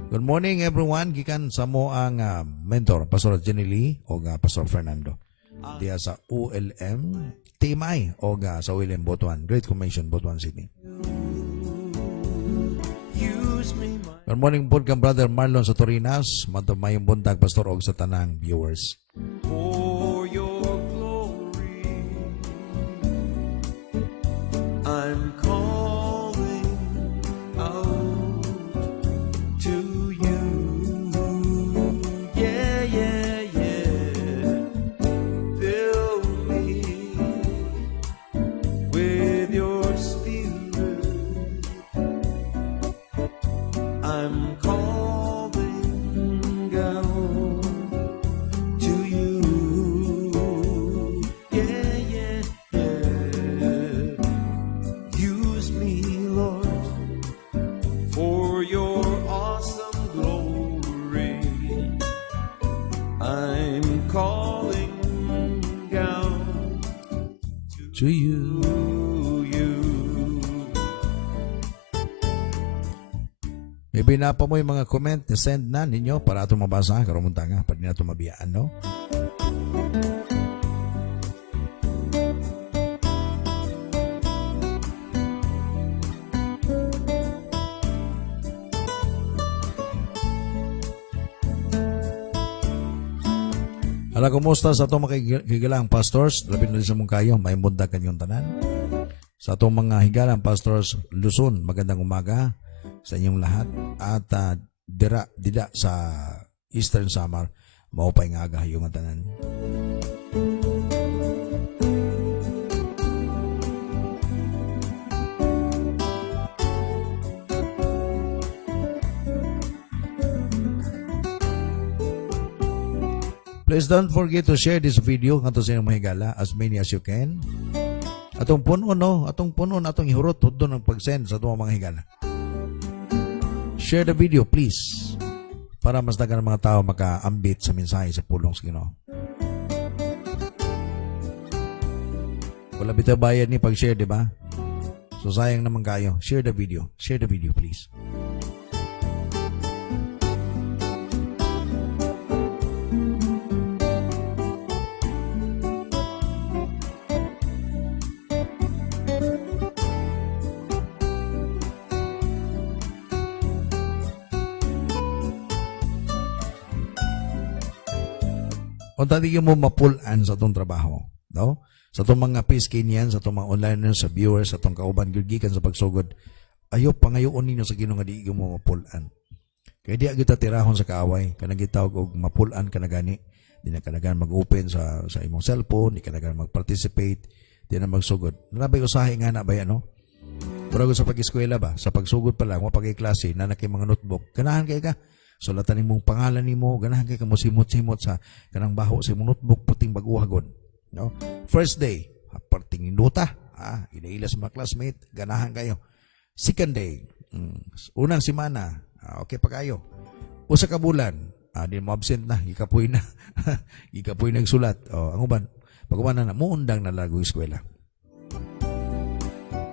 Good morning everyone. Gikan sa mo ang mentor Pastor Jenny Lee o Pastor Fernando. Diya sa ULM TMI o sa ULM Butuan, Great Commission Butuan City. Use me, my Good morning po kang Brother Marlon sa Torinas. Mayong buntag Pastor og sa tanang viewers. for your glory. I'm calling out to you. Yeah, yeah, yeah. Fill me with your spirit. I'm calling out to you. Yeah, yeah, yeah. Use me, Lord, for your awesome glory. I'm calling out To you. to you. Maybe na pa mo yung mga comment na send na ninyo para ato mabasa. Karumunta nga, pwede na ito mabiyaan, no? Ala, kumusta sa itong makikigalang pastors? Labi na sa mong kayo, may bundag kanyong tanan. Sa itong mga higalang pastors, Luzon, magandang umaga sa inyong lahat. At dida sa Eastern Samar, maupay nga aga yung tanan. Please don't forget to share this video kanto sa inyong mahigala as many as you can. Atong puno atong ihurot tudto ng pag-send sa atong mga higala. Share the video please para mas daghan ng mga tao makaambit sa mensahe sa pulong sa Ginoo. Wala bitaw bayad ni pag-share, di ba? So sayang naman kayo. Share the video. Share the video please. Kung tadi mo mapulan sa itong trabaho, no? Sa itong mga piskinian, sa itong mga onliners, sa viewers, sa itong kauban, gigikan sa pagsugod, ayaw pangayoon ninyo sa Ginoo nga di mo mapulan. Kaya di agita tirahon sa kaaway, kanang gitawag og mapulan ka na gani, di na kanagan mag-open sa imong cellphone, di kanagan mag-participate, di na magsugod. Nabay usahay nga na ba yan, no? Pero sa pag-eskwela ba, sa pagsugod pa lang, mapag-klase, nanak mga notebook, ganahan kay ka. Sulatan nimong pangalan nimo, ganahan kay kamo simot-simot sa kanang baho sa imong notebook puting baguhagon, no? First day, parting induta, ila-ila sa mga classmate, ganahan kayo. Second day, unang semana, okay pa kayo. Usa ka bulan, di mo absent na, ikapoy na. Ikapoy nagsulat. Ang uban, pag-uban na muundang na lago eskwela.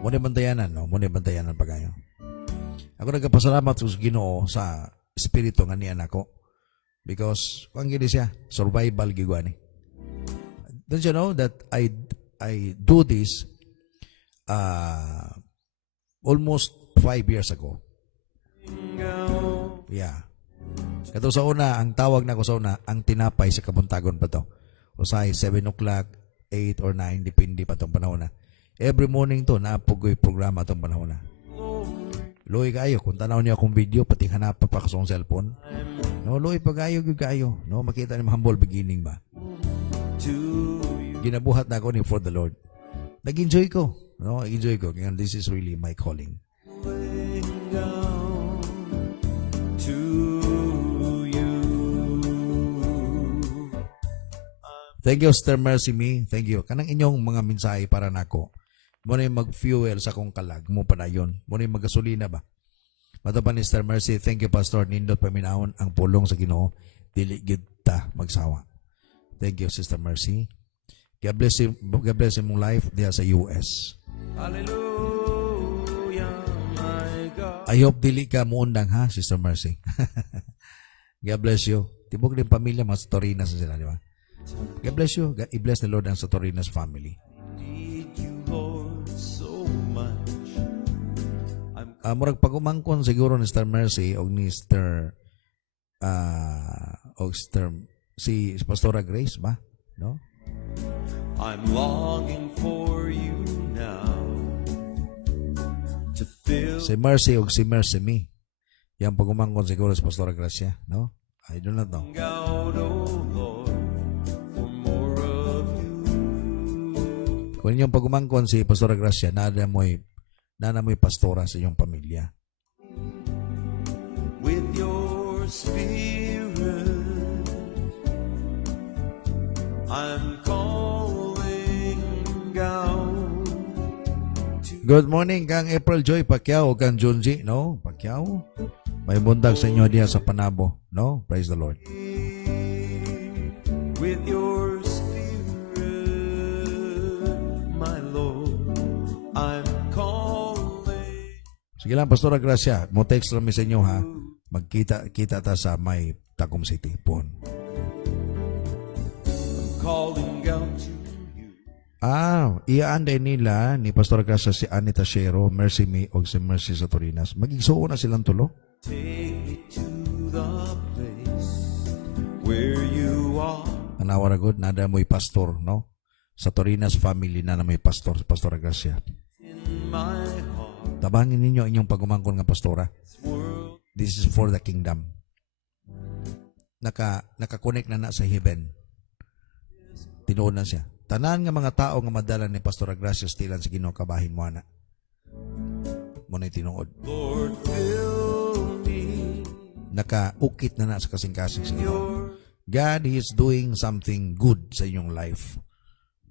Muna bantayanan, no? Muna bantayanan pa kayo. Ako nagkapasalamat sa Ginoo sa espiritu nga niya nako because kung gini siya survival gigwani. Don't you know that I do this almost 5 years ago. Yeah. Kato sa una, ang tawag na ko sa una, ang tinapay sa kabuntagon pa to. Usay 7 o'clock, 8 or 9, depende pa tong panahon na. Every morning to, naapugoy programa tong panahon na. Luoy kayo, kung tanaw niyo akong video, pati hanap pa sa akong cellphone. No, luoy pa kayo, no, makita ni humble beginning ba? Ginabuhat na ako ni for the Lord. Nag-enjoy ko, no, enjoy ko. Kaya this is really my calling. Thank you, Sister Mercy Me. Thank you. Kanang inyong mga mensahe para nako. Muna yung mag-fuel sa kong kalag mo pa na yun. Muna yung mag-gasolina ba? Mato pa ni Sister Mercy. Thank you, Pastor. Nindot paminahon ang pulong sa Ginoo. Dili gid ta magsawa. Thank you, Sister Mercy. God bless you mong life diya sa US. Hallelujah, my God. I hope dili ka muundang ha, Sister Mercy. God bless you. Tibok din pamilya, mga Satorinas na sila, di ba? God bless you. God, i-bless the Lord ang Satorinas family. Need you, Lord, so much. Murag pagumangkon siguro ni Sister Mercy o ni Sister si Pastora Grace ba? No? I'm longing for you now to fill Si Mercy o si Mercy Me. Yang pagumangkon siguro si Pastora Gracia, no? I do not know. out, oh Lord, for more of you. Kung inyong pagumangkon si Pastora Gracia, nana mo'y pastora sa inyong pamilya. With your spirit, I'm calling out. Good morning kang April Joy Pacquiao o kang Junji, no? Pacquiao. May bundag sa inyo diya sa Panabo, no? Praise the Lord. With your spirit, my Lord, I'm calling. Sige lang, Pastora Gracia. Mo text lang mi sa inyo, ha? Magkita ta sa may Tacom City, Pon. Calling out to you. Iyaanday nila ni Pastora Gracia si Anita Shero, Mercy Me, o si Mercy Satorinas. Magigsuo na silang tulo. Take me to the place where you are. Nanawara good, nada mo'y pastor, no? Satorinas family na may pastor, Pastora Gracia. In my heart, Tabangin ninyo inyong pagumangkon nga pastora. world, This is for the kingdom. Naka-connect na sa heaven. Tinuod na siya. Tanan nga mga tao nga madala ni Pastora Gracia stilan sa Ginoo kabahin mo ana. Mo na tinuod. Lord, fill me. Naka-ukit na sa kasing-kasing sa Ginoo. Your God is doing something good sa inyong life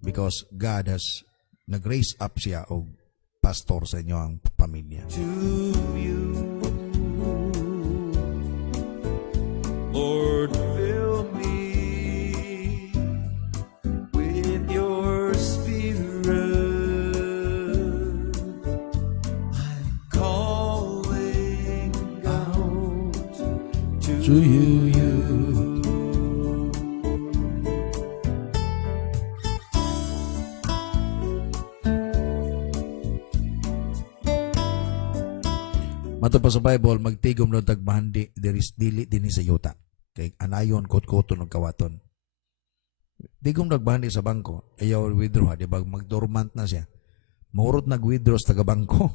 because God has nag-raise up siya o pastor sa inyong pamilya. to you. Lord, fill me with your spirit. I'm calling out to you. Mato pa sa Bible, magtigom no tagmahandi, there is dili din sa yuta. Kay anayon, kot-koton, ng kawaton. Tigom nagbahandi sa bangko, ayaw withdraw, di ba? Mag-dormant na siya. Mahurot nag-withdraw sa taga-bangko.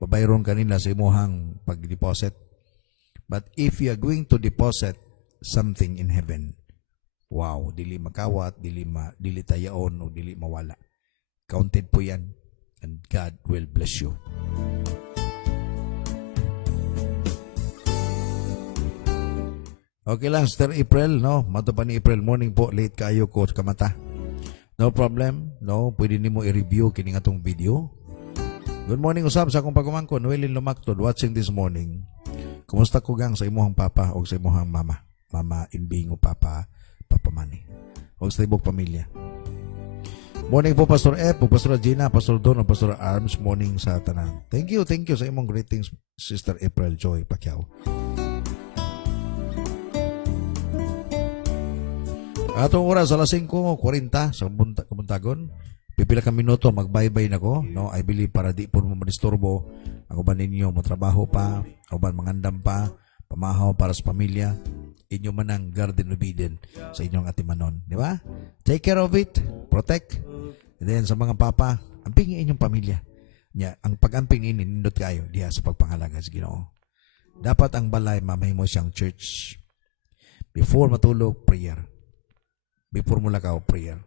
Pabayron kanila sa imuhang pag-deposit. But if you are going to deposit something in heaven, wow, dili makawat, dili tayaon, o dili mawala. Counted po yan. And God will bless you. Okay lang, Sister April, no? Mato pa ni April, morning po, late kayo ko kamata. No problem, no? Pwede nimo i-review kini nga tong video. Good morning, usab sa akong pagumangkon, Noelin Lumaktod, watching this morning. Kumusta ko gang sa imuhang papa o sa imuhang mama? Mama Imbing o Papa Mani. O sa ibong pamilya. Morning po, Pastor F, po Pastor Gina, Pastor Don, o Pastor Arms, morning sa tanan. Thank you sa imong greetings, Sister April Joy Pacquiao. Atong oras alas 5:40 sa Kabuntagon. Pipila ka minuto magbaybay nako, no? I believe para di po mo madisturbo ang uban ninyo mo trabaho pa, uban mangandam pa, pamahaw para sa pamilya, inyo man ang garden of Eden sa inyong atimanon. Di ba? Take care of it. Protect. And then sa mga papa, amping inyong pamilya. Ang pag-amping ini, nindot kayo diha sa pagpangalaga sa Ginoo. Dapat ang balay, mamahimo siyang church. Before matulog, prayer. Before mo lakaw, prayer.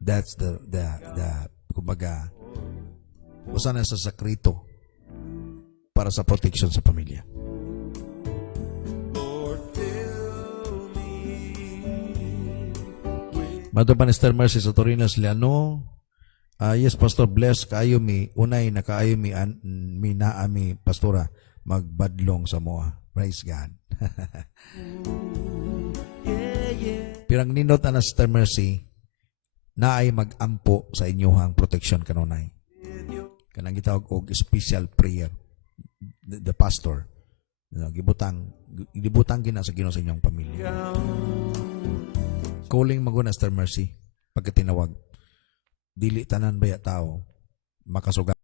That's the kumbaga, usa na sa sakrito para sa protection sa pamilya. Mato pa ni Sister Mercy sa Torinas Liano. Yes, Pastor, bless kaayo mi. Unay na kaayo mi, mi naa mi, Pastora, magbadlong sa moa. Praise God. Pirang ninot na Sister Mercy, na ay mag-ampo sa inyohang protection kanunay. Kanang gitawag og special prayer. The pastor. Gibutang gina sa Ginoo sa inyong pamilya. Calling maguna Sister Mercy pagkatinawag. Dili tanan baya tao makasugat